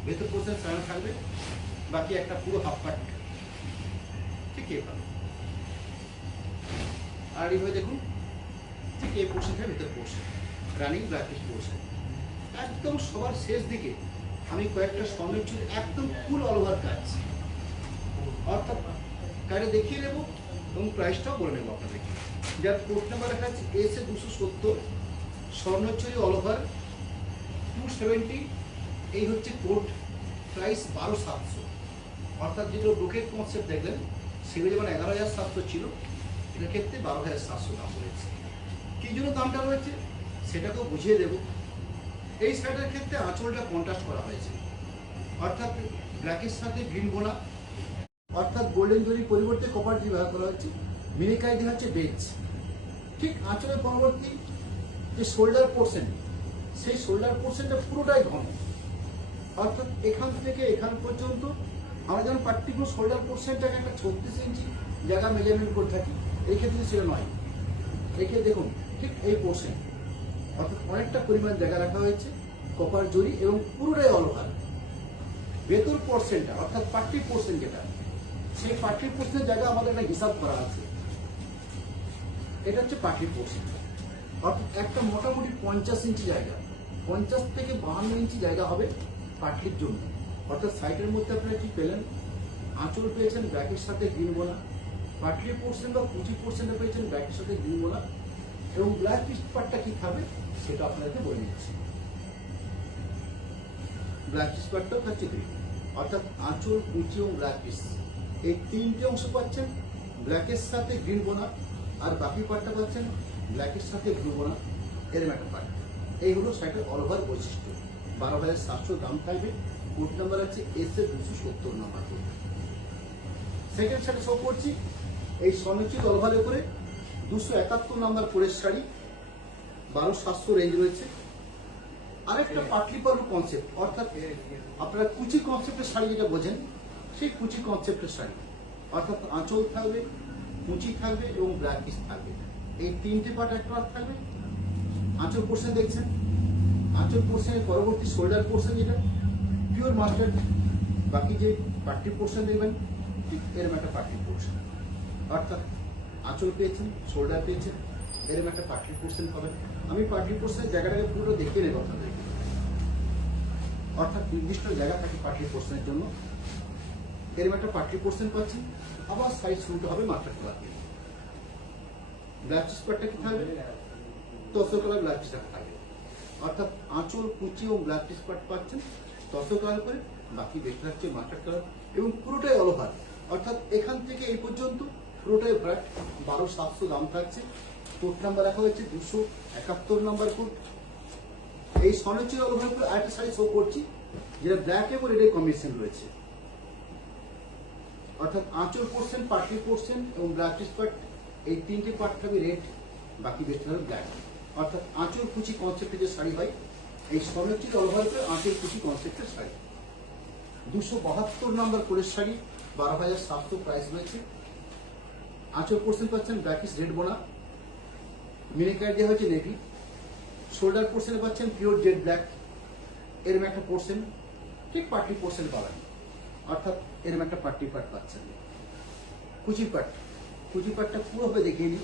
ভেতর পোর্শন সাজানো থাকবে, বাকি একটা পুরো হাফ পার্ট ঠিক এইভাবে। আর এইভাবে দেখুন ঠিক এই পোর্শনটা ভেতর portion, running black piece portion. একদম সবার শেষ দিকে আমি কয়েকটা স্বর্ণের চুল একদম ফুল অল ওভার কাজ, অর্থাৎ কাজে দেখিয়ে নেব এবং প্রাইসটাও বলে নেবো আপনাদেরকে। যার কোড নাম্বার লেখা আছে SF 270, স্বর্ণচুরি অল ওভার 270, এই হচ্ছে কোড। প্রাইস 12,700, অর্থাৎ যেগুলো ব্রোকেট কনসেপ্ট দেখলেন সেগুলো যেমন 11,700 ছিল, এটার ক্ষেত্রে 12,700 দাম রয়েছে। কী জন্য দামটা রয়েছে সেটাকেও বুঝিয়ে দেব। এই শাড়িটার ক্ষেত্রে আঁচলটা কন্ট্রাস্ট করা হয়েছে, অর্থাৎ ব্ল্যাকের সাথে গ্রিন বোনা, অর্থাৎ গোল্ডেন জরির পরিবর্তে কপার জরি ব্যবহার করা হচ্ছে। মিনিকাই দেওয়া হচ্ছে বেজ। ঠিক আঁচলের পরবর্তী যে শোল্ডার পোর্শন, সেই শোল্ডার পোর্শনটা পুরোটাই ঘন, অর্থাৎ এখান থেকে এখান পর্যন্ত আমরা যেমন পার্টিকুলার শোল্ডার পোর্শনটাকে একটা 36 ইঞ্চি জায়গা মেজারমেন্ট করে থাকি, এই ক্ষেত্রে সেটা নয়। একে দেখুন ঠিক এই পোর্শন, অর্থাৎ অনেকটা পরিমাণ জায়গা রাখা হয়েছে কপার জরি এবং পুরোটাই অল ওভার। ভেতর পোর্শনটা অর্থাৎ পার্টি পোর্শন যেটা, সেই পার্টি পোর্শনের জায়গা আমাদের একটা হিসাব করা আছে। এটা হচ্ছে পার্টি পোর্শন, অর্থাৎ একটা মোটামুটি 50 ইঞ্চি জায়গা, 50 থেকে 52 ইঞ্চি জায়গা হবে পাটলির জন্য। অর্থাৎ সাইডের মধ্যে আপনারা কি পেলেন, আঁচল পেয়েছেন ব্যাকের সাথে গ্রিন বোনা, পাটলি পোর্শন বা কুচি পোর্শনটা পেয়েছেন ব্যাকের সাথে গ্রিন বোনা, এবং ব্ল্যাক পিস পার্টটা কি খাবে সেটা আপনাদেরকে বলে দিচ্ছি। ব্ল্যাক পিস পার্টটাও থাকছে গ্রিন, অর্থাৎ আঁচল, কুচি এবং ব্ল্যাক পিস এই তিনটে অংশ পাচ্ছেন ব্ল্যাকের সাথে গ্রিন বোনা, আর বাকি পার্টটা পাচ্ছেন ব্ল্যাকের সাথে ব্লু বোনা, এর একটা পার্ট। এই হলো শাড়িটার অল ওভার বৈশিষ্ট্য। 12,700 দাম থাকবে। কোড নাম্বার আছে SF 270 number code. Second sari show করছি, এই স্বর্ণচুরি অল ওভারের উপরে 271 নাম্বার কোডের শাড়ি, 12,700 রেঞ্জ রয়েছে। আরেকটা পাটলি পালু কনসেপ্ট, অর্থাৎ আপনারা কুচি কনসেপ্টের শাড়ি যেটা বোঝেন, সেই কুচি কনসেপ্টের শাড়ি, অর্থাৎ আঁচল থাকবে, কুচি থাকবে এবং ব্ল্যাক পিস থাকবে। এই তিনটে পার্ট একটা থাকবে। আঁচল পোর্শন দেখছেন, আঁচল পোর্শনের পরবর্তী শোল্ডার পোর্শন যেটা পিওর মাস্টার্ড, বাকি যে পার্টি পোর্শন দেখবেন এরম একটা পার্টি পোর্শন, অর্থাৎ আঁচল পেয়েছেন, শোল্ডার পেয়েছেন, এরম একটা পার্টি পোর্শন পাবেন। আমি পার্টি পোর্শনের জায়গাটাকে পুরো দেখিয়ে নেব আপনাদেরকে, অর্থাৎ নির্দিষ্ট জায়গা থাকে পার্টি পোর্শনের জন্য। এরম একটা পার্টি পোর্শন পাচ্ছেন, আবার সাইজ শুনতে হবে মাস্টার কালার দিয়ে। ব্ল্যাক পিস পার্টটা কি থাকবে, তসর কালার ব্ল্যাক পিস থাকবে, অর্থাৎ আঁচল, কুচি এবং ব্ল্যাক পিস পার্ট পাচ্ছেন তসর কালার করে, বাকি বেশি থাকছে মাস্টার কালার এবং পুরোটাই অল ওভার, অর্থাৎ এখান থেকে এই পর্যন্ত পুরোটাই ভ্যাট। 12,700 দাম থাকছে। কোড নাম্বার রাখা হয়েছে 271 নাম্বার কোড। এই স্বর্ণচুরি অল ওভার করে আরেকটা শাড়ি শো করছি, যেটা ব্ল্যাক এবং রেডের কম্বিনেশন রয়েছে, অর্থাৎ আঁচল পোর্শন, পার্টি পোর্শন এবং ব্ল্যাক পিস পার্ট, এই তিনটে পার্ট থাকবে রেড, বাকি বেশি থাকবে ব্ল্যাক। অর্থাৎ আঁচল কুচি কনসেপ্টের যে শাড়ি হয়, এই স্বর্ণচুরি অল ওভার করে আঁচল কুচি কনসেপ্টের শাড়ি। 272 নাম্বার কোডের শাড়ি, 12,700 প্রাইস রয়েছে। আঁচল পোর্শন পাচ্ছেন ব্ল্যাকিশ রেড বোনা, মিনিকার দেওয়া হয়েছে নেভি, শোল্ডার পোর্শনে পাচ্ছেন পিওর জেড ব্ল্যাক, এরম একটা পোর্শন, ঠিক পার্টি পোর্শন পাবেন, অর্থাৎ এরম একটা পার্টি পার্ট পাচ্ছেন। কুচি পার্ট, কুচি পার্টটা পুরোভাবে দেখিয়ে নিই।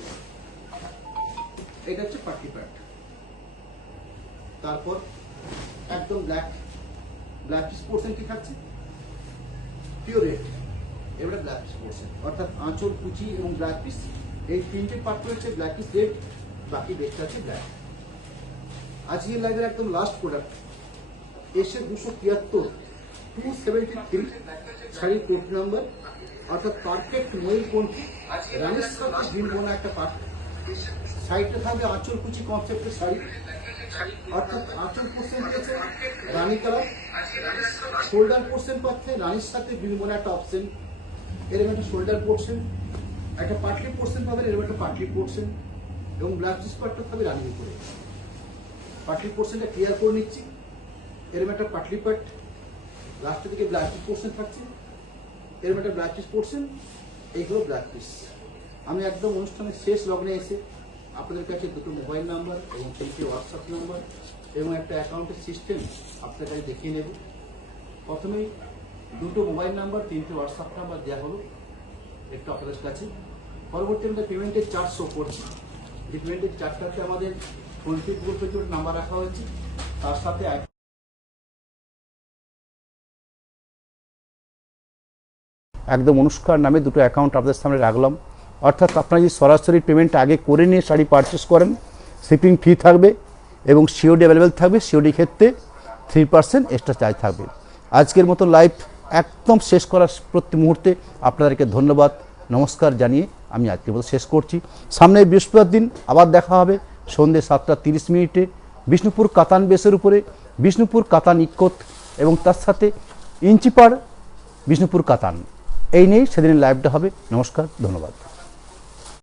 এটা হচ্ছে পার্টি পার্ট। তারপর একদম ব্ল্যাক, ব্ল্যাক পিস পোর্শন কি থাকছে, পিওর রেড। এবারে ব্ল্যাক পিস পোর্শন, অর্থাৎ আঁচল, কুচি এবং ব্ল্যাক পিস, এই তিনটে পার্ট রয়েছে ব্ল্যাক পিস রেড, বাকি রেডটা আছে ব্ল্যাক। আজকে লাইভের একদম লাস্ট প্রোডাক্ট এসে 273 273 শাড়ির কোড নাম্বার, অর্থাৎ পারফেক্ট ময়ূর কোনটি রানীর সাথে গ্রিন বোনা একটা পার্ট। সাইডে থাকবে আঁচল কুচি কনসেপ্টের শাড়ি, অর্থাৎ আঁচল পোর্শন দিয়েছে রানী কালার, শোল্ডার পোর্শন পাচ্ছে রানীর সাথে গ্রিন বোনা একটা অপশন, এরকম একটা শোল্ডার পোর্শন, একটা পাটলি পোর্শন পাবেন, এরকম একটা পাটলি পোর্শন, এবং ব্ল্যাক পিস পার্টটা থাকবে রানীর উপরে। পাটলি পোর্শনটা ক্লিয়ার করে নিচ্ছি, এরকম একটা পাটলি পার্ট, লাস্টের দিকে ব্ল্যাক পিস পোর্শন থাকছে, এরকম একটা ব্ল্যাক পিস পোর্শন, এইগুলো ব্ল্যাক পিস। আমি একদম অনুষ্ঠানের শেষ লগ্নে এসে আপনাদের কাছে দুটো মোবাইল নাম্বার এবং তিনটে হোয়াটসঅ্যাপ নাম্বার এবং একটা অ্যাকাউন্টের সিস্টেম আপনাদের কাছে দেখিয়ে নেব। প্রথমেই দুটো মোবাইল নাম্বার, তিনটে হোয়াটসঅ্যাপ নাম্বার দেওয়া হলো একটু আপনাদের কাছে। পরবর্তী আমাদের পেমেন্টের চার্জ শো করছি, যে পেমেন্টের চার্জটাতে আমাদের ফোনপে, গুগল পে নাম্বার রাখা হয়েছে, তার সাথে একদম অনুষ্কার নামে দুটো অ্যাকাউন্ট আপনাদের সামনে রাখলাম। অর্থাৎ আপনারা যদি সরাসরি পেমেন্ট আগে করে নিয়ে শাড়ি পারচেস করেন, শিপিং ফি থাকবে এবং সিওডি অ্যাভেলেবেল থাকবে। সিওডি ক্ষেত্রে 3% এক্সট্রা চার্জ থাকবে। আজকের মতো লাইভ একদম শেষ করার প্রতি মুহূর্তে আপনাদেরকে ধন্যবাদ, নমস্কার জানিয়ে আমি আজকের মতো শেষ করছি। সামনে বৃহস্পতিবার দিন আবার দেখা হবে সন্ধ্যে 7:30 বিষ্ণুপুর কাতান বেসের উপরে, বিষ্ণুপুর কাতান ইক্কত এবং তার সাথে ইঞ্চিপাড় বিষ্ণুপুর কাতান, এই নিয়েই সেদিনের লাইভটা হবে। নমস্কার, ধন্যবাদ।